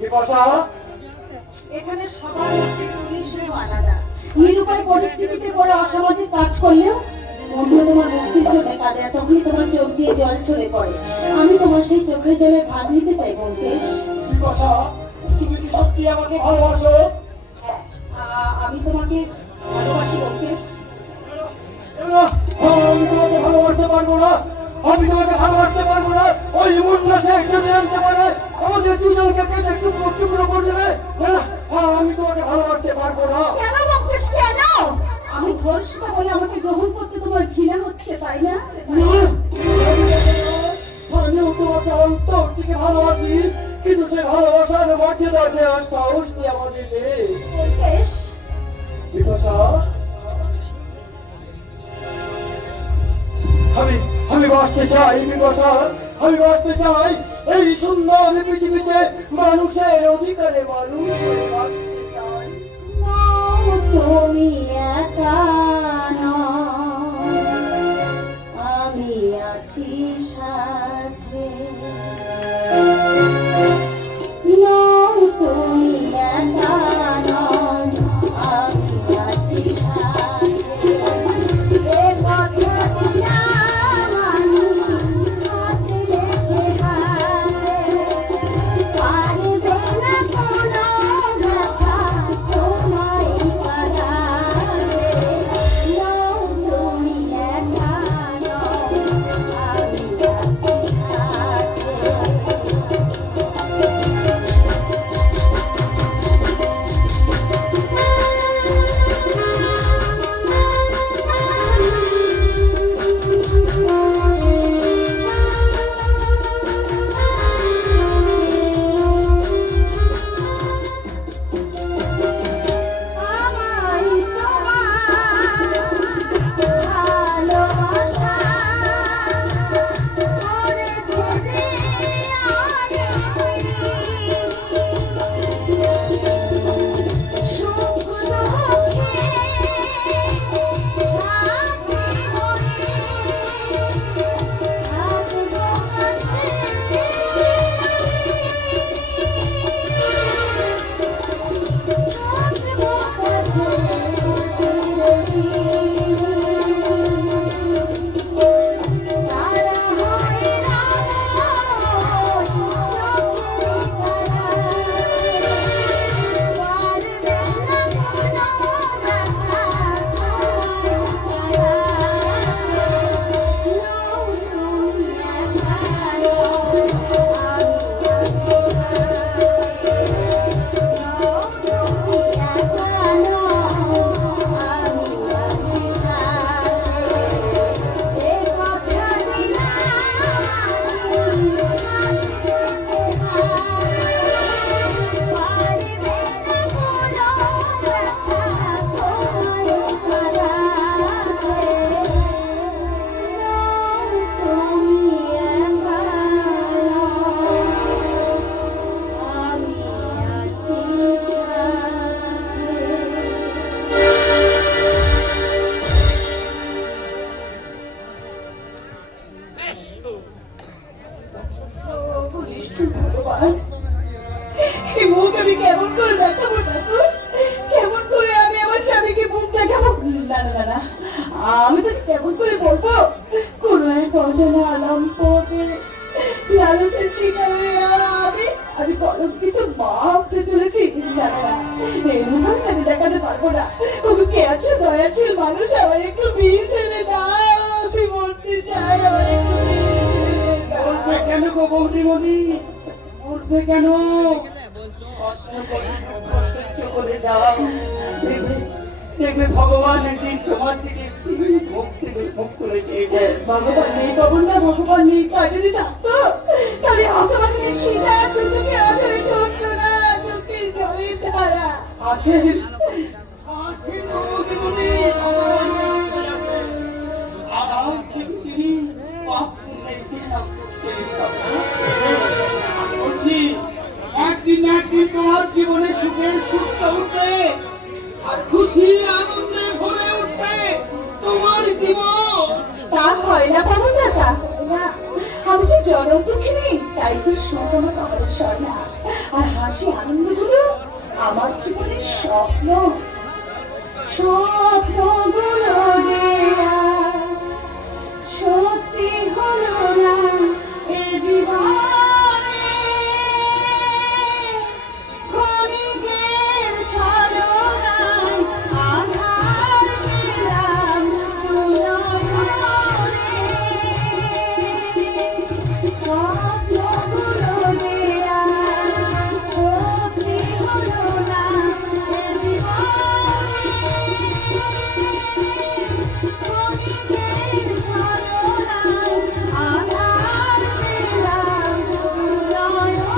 বিপাশা। এখানে সবার পরিবেশও আলাদা। নিরুপায় পরিস্থিতিতে পড়ে অসামাজিক কাজ করলেও বন্ধু তোমার মুক্তির জন্য কাঁদে, আর তখনই তোমার চোখ দিয়ে জল ঝরে পড়ে। আমি তোমার সেই চোখের জলের ভাব নিতে চাই ব্যোমকেশ। বিপাশা, তুমি কি সত্যি আমাকে ভালোবাসো? আমি তোমাকে ভালোবাসি ব্যোমকেশ। না, আমি তোমাকে ভালোবাসতে পারবো না। আমি তোমাকে ভালোবাসতে পারবো না। ওই মুন্না শেখ যদি জানতে পারে আমাদের দুজনকে কেটে টুকরো টুকরো করে দেবে। না, আমি তোমাকে ভালোবাসতে পারবো না। কেন ব্যোমকেশ, কেন? আমি ধর্ষিতা বলে আমাকে গ্রহণ করতে তোমার ঘৃণা হচ্ছে, তাই না? আমিও তোমাকে অন্তর থেকে ভালোবাসি, কিন্তু সে ভালোবাসার মর্যাদা দেওয়ার সাহস কি আমাদের নেই। ব্যোমকেশ, বিপাশা, আমি বাঁচতে চাই বিপাশা, আমি বাঁচতে চাই এই সুন্দর পৃথিবীতে মানুষের অধিকারে মানুষ হয়ে বাঁচতে চাই। নাও তুমি একা নও, আমি আছি সাথে। নাও তুমি একা নও, আমি আছি সাথে। এ কথা দিলাম আমি হাতে রেখে হাতে। পারবে না কোনো ব্যথা তোমায় পারাতে। আমি তোকে কেমন করে বলবো, কোনো এক অজানা আলম্পটে লালসের শিকার হয়ে আমি কলঙ্কিত মা হতে চলেছি। জানা না এরকম আমি দেখাতে পারবো না। তুমি কে আছো দয়াশীল মানুষ, আমার একটু বিষ এনে দাও, আমি বলতে চাই আমার একটু বিষ এনে দাও। বলবে কেন গো বৌদিমণি, বলবে কেন? কষ্ট করে সহ্য করে যাও, দেখবে দেখবে ভগবান একদিন তোমার থেকে মুখ করে চেয়ে ভগবান নেই বাবুল না, ভগবান নেই। তা যদি থাকতো তাহলে হতভাগিনী সীতা দু চোখে অঝরে চলত না, চোখে জলের ধারা। আছে আছে তো বৌদিমণি, ভগবান আছে আছে। আর ঠিক তিনি পাপ পুণ্যের হিসাব করতে বলছি, একদিন না একদিন তোমার জীবনে সুখের সুখটা উঠবে, আর খুশি আনন্দে ভরে উঠবে তোমার জীবন। তা হয় না বাবু না, তা হয় না। আমি যে জনম দুঃখিনী, তাই তো সুখ আমার কপালে সয় না। আর হাসি আনন্দ গুলো আমার জীবনের স্বপ্ন, স্বপ্নগুলো যে আর সত্যি হলো না এ জীবনে। ক্ষণিকের ছলনায় আধার দিলাম নয়নে। স্বপ্নগুলো যে আর সত্যি হলো না এ জীবনে। ক্ষণিকের ছলনায় আধার দিলাম নয়নে।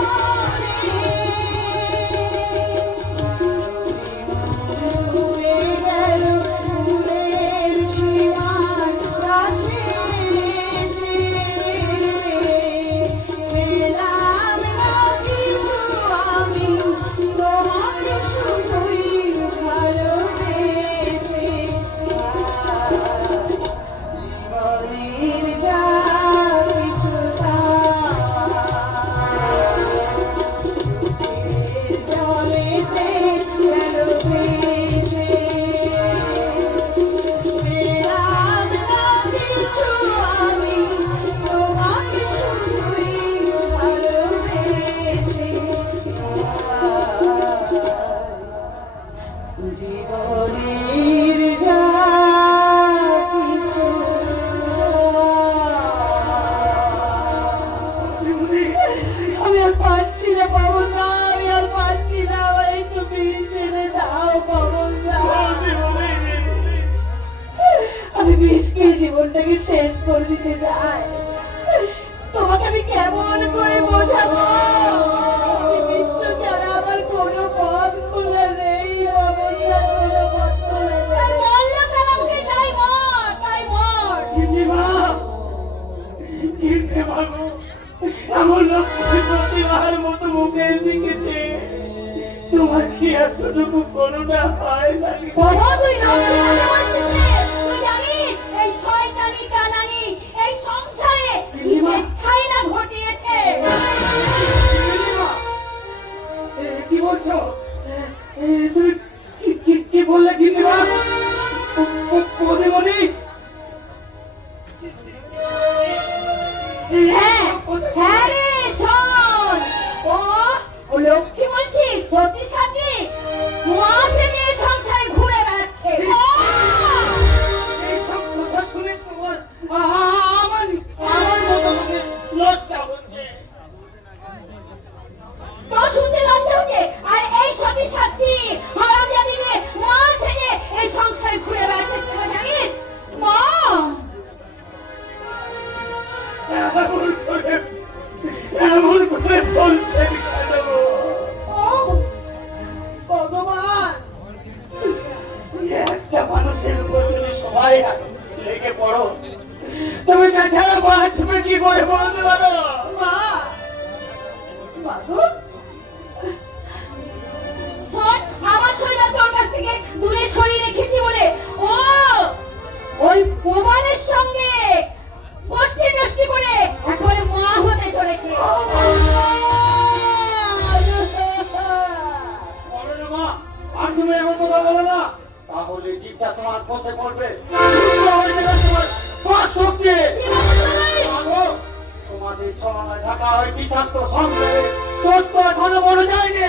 জীবনের যা কিছু আমি আর পাচ্ছি না পাবন না, আমি আর পাচ্ছি না, আমার একটু বিষ এনে দাও পাবন না। আমি বিষ খেয়ে জীবনটাকে শেষ করে দিতে চাই। তোমাকে আমি কেমন করে বোঝাবো, মৃত্যু ছাড়া আমার কোনো পথ খোলা নেই বাবন না, কোনো পথ খোলা নেই। বললো কালামকে তাই মর, তাই মর। গিন্নিমা, গিন্নিমা গো, এমন লক্ষ্মী প্রতিভার মতো মুখের দিকে চেয়ে তোমার কি এতটুকু করুণা হয় লাগে? বাবা তুই লক্ষ্মী মনে হচ্ছিস রে? তুই জানিস এই শয়তানি টানানি এই সংসারে কি ইচ্ছাই না ঘটিয়েছে। গিন্নিমা, কি বলছো? তুমি কি বললে গিন্নিমা? বৌদিমণি, হ্যাঁ হ্যাঁ রে শোন, ও লক্ষ্মী বলছিস সত্যি সাথী মাসে নিয়ে সংসারে ঘুরে বেড়াচ্ছে। এইসব কথা শুনে তোমার আমার মতো লোকের লজ্জা হচ্ছে। তো শুনতে লজ্জা হচ্ছে, আর এই সত্যি সাথী হারামজাদি রে মাসে নিয়ে এই সংসারে ঘুরে বেড়াচ্ছে সেটা জানিস? মা এমন করে বলছেন কেন? ও ভগবান, একটা মানুষের উপর যদি সবাই লেগে পড়ো, তুমি বেচারা বাঁচবে কি করে বলতে পারো? মা বাবু শোন, আমার শরীর তোর কাছ থেকে দূরে সরিয়ে রেখেছি বলে ও ওই প্রমাণের সঙ্গে গোষ্ঠী নষ্টি করে একবারে মা হতে চলেছে। বলো না মা, আর তুমি এমন কথা বলো না। তাহলে বলে জিভটা তোমার খসে পড়বে, রুদ্ধ হয়ে যাবে তোমার বাক শক্তি। ভালো, তোমাদের ছলনায় ঢাকা হয় বিষাক্ত সন্দেহে সত্য এখনো বলে যায়নি,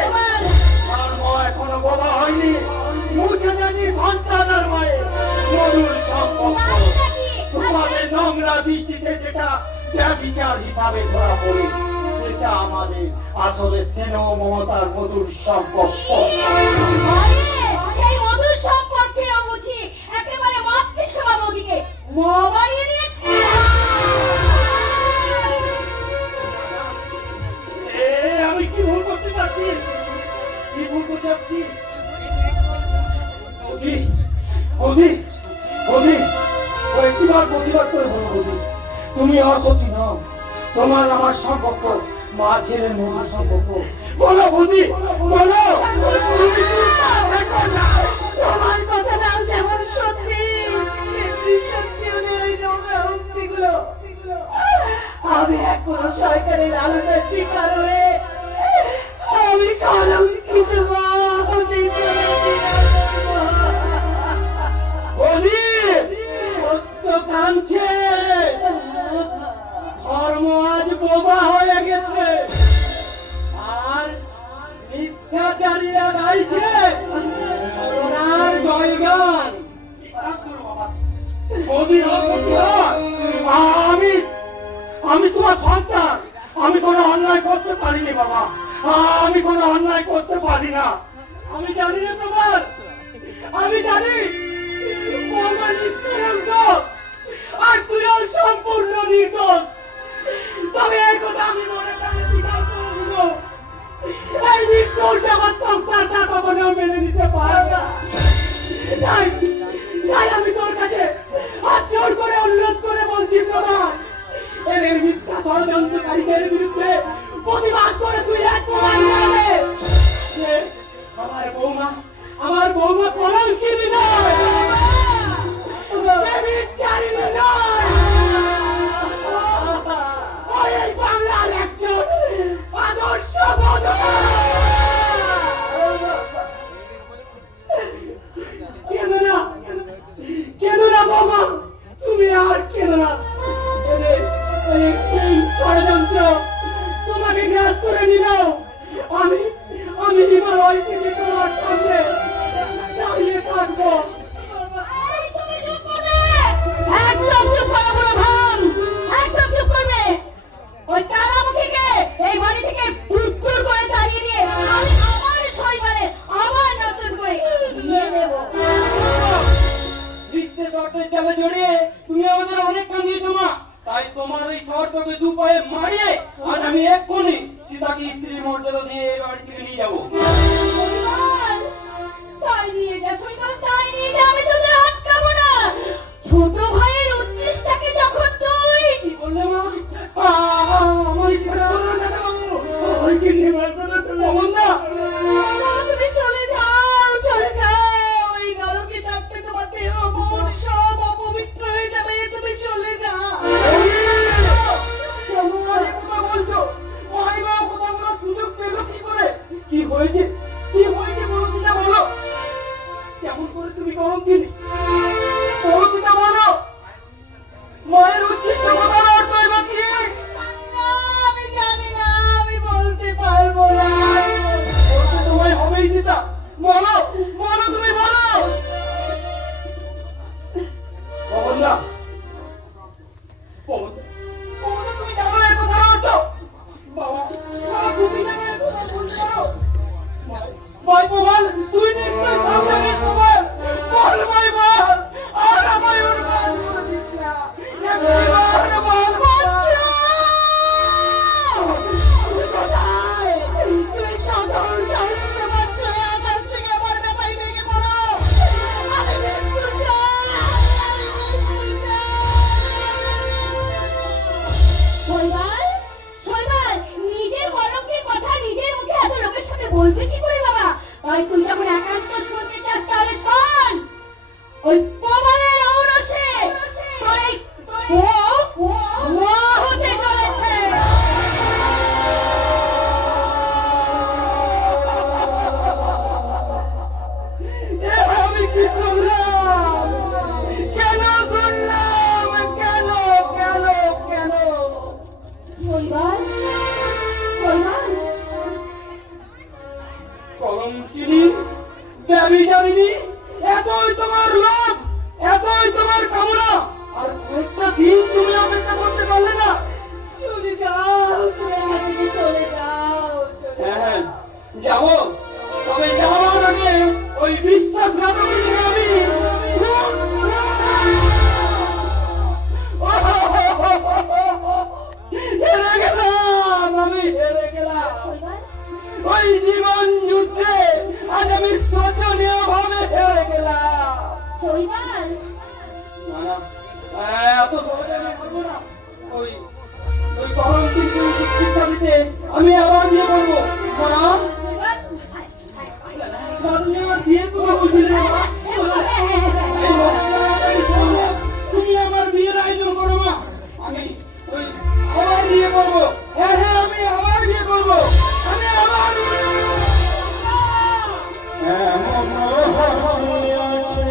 ধর্ম এখনো বোবা হয়নি, মুখে জানি সন্তানের মায়ে মধুর সম্পর্ক তোমাদের নোংরা দৃষ্টিতে যেটা ব্যভিচার হিসাবে ধরা পড়ে, সেটা আমাদের আসলে স্নেহ মমতার মধুর সম্পর্ক। সেই মধুর সম্পর্কে বুঝি একেবারে মাতৃসভা নদীকে বানিয়ে দিয়েছে। আমি কি ভুল করতে যাচ্ছি, কি ভুল করতে যাচ্ছি? বৌদি, বৌদি, বৌদি, ও একটিবার প্রতিবাদ করে বলো বৌদি, তুমি অসতী নও, তোমার আমার সম্পর্ক মা ছেলের মধুর সম্পর্ক। বলো বৌদি, বলো তুমি কি দেখো না? তোমার কথাটাও যেমন সত্যি তেমনি সত্যি হলে এই নোংরা উক্তিগুলো আমি এখনো সরকারের আলোচনার শিকার হয়ে আমি কলঙ্কিত মা হতে চলেছি। বৌদি, সত্য কাঁদছে, ধর্ম আজ বোবা হয়ে গেছে, আর মিথ্যাচারীরা গাইছে সোনার জয়গান। বৌদি, আমি আমি তোমার সন্তান, আমি কোনো অন্যায় করতে পারিনি বাবা, আমি কোনো অন্যায় করতে পারি না। আমি জানি না তোমার, আমি জানি তোমার নিষ্কলঙ্ক, আর তুই আর সম্পূর্ণ নির্দোষ। তবে এই কথা আমি মনে প্রাণে স্বীকার করব, এই নিষ্ঠুর জগৎ সংসারটা কখনো মেনে নিতে পারবে না। তাই তাই আমি তোর কাছে হাত জোড় করে অনুরোধ করে বলছি, প্রধান, এদের মিথ্যা ষড়যন্ত্রকারীদের বিরুদ্ধে প্রতিবাদ করে তুই এক প্রমাণ করবে যে আমার বৌমা কলঙ্কিনী নয়, ব্যভিচারিণী নয়, ও এই বাংলার একজন আদর্শ বধূ। কেন না, কেন না বৌমা, তুমি আর কেন না? এই ষড়যন্ত্র তোমাকে গ্রাস করে নিল, আমি আমি হিমালয় থেকে তোমার সামনে দাঁড়িয়ে থাকবো। এই তুমি চুপ করবে, একদম চুপ করো বুড়ো ভাম, একদম চুপ করবে। ওই কালামুখীকে এই বাড়ি থেকে উত্তর করে তাড়িয়ে দিয়ে আমি আমার শৈবালে আবার নতুন করে বিয়ে দেব। মিথ্যে শর্তের জালে জড়িয়ে তুমি আমাদের অনেক কাঁদিয়েছো মা, তাই তোমার ওই শর্তকে দু পায়ে মারিয়ে আজ আমি এক্ষুনি সীতাকে স্ত্রী মর্যাদা দিয়ে এই বাড়ি থেকে নিয়ে যাবো। শৈবাল, তাই নিয়ে যা শৈবাল, তাই নিয়ে যা, আমি তোদের আটকাবো না। ছোট ভাইয়ের উদ্দেশ্যটাকে যখন তুই কি বললে মা? আমার ইচ্ছা করলো না বাবু, ওইকে নিয়ে বার করে তুমি অমন না। তুমি চলে যাও, চলে যাও। ওই নরকে থাকতে তোমার দেহ মন সব অপবিত্র হয়ে যাবে, তুমি চলে যাও। কেন আর এ কথা বলছো? মাইমা কথা বলার সুযোগ পেল কি করে? কি হয়েছে, কি হয়েছে বলো সেটা বলো। কেমন করে তুমি কলঙ্কিনী বলো সেটা বলো। মায়ের উচ্ছিষ্ট কথার অর্থ এবার কি? আমি জানি না, আমি বলতে পারবো না। বলতে তোমায় হবেই সীতা, বলো বলো, তুমি বলো। পবনদা, পবনদা, তুমি জানো এর কথার অর্থ? বাবা, বাবা, তুমি জানো এর কথা বলতে পারো? ভাই প্রমাণ, তুই নিশ্চয় সব জানিস প্রমাণ। বল ভাই বল, আর আমায় উন্মাদ করে দিস না। একটিবার বল বাচ্চা! তুমি কোথায়? তুমি সাধারণ সাহসী বাচ্চা, আকাশ থেকে আমার ব্যাপারে ভেঙে পড়ো। আমি মৃত্যু চাই, আমি মৃত্যু চাই। শৈবাল, শৈবাল, নিজের কলঙ্কের কথা নিজের মুখে এত লোকের সামনে বলবে কি করে বাবা? তাই তুই যখন একান্ত শুনতে চাস তাহলে শোন। ওই প্রবলের ঔরসে তোর এই বউ হতে চলেছে। আমি কি শুনলাম? আমার কামনা। আর কয়েকটা দিন তুমি অপেক্ষা করতে পারলে না? চলে যাও, তুমি এখান থেকে চলে যাও, চলে যাও। হ্যাঁ, যাবো। তবে যাওয়ার আগে ওই বিশ্বাসঘাতককে আমি হেরে গেলাম, আমি হেরে গেলাম। শৈবাল, ওই জীবন যুদ্ধে আজ আমি শোচনীয় ভাবে হেরে গেলাম। শৈবাল, না না, এত সহজে আমি করবো না। ওই ওই গরম কিন্তু শিক্ষা দিতে আমি আবার বিয়ে করবো। মা, শৈবাল, মা, তুমি আমার বিয়ে করবো বলছিলে মা? এই মা, তুমি আমার বিয়ের আয়োজন করো মা। আমি ওই আবার বিয়ে করবো। হ্যাঁ হ্যাঁ, আমি আবার বিয়ে করবো। আমি আবার এমন হাসি আছে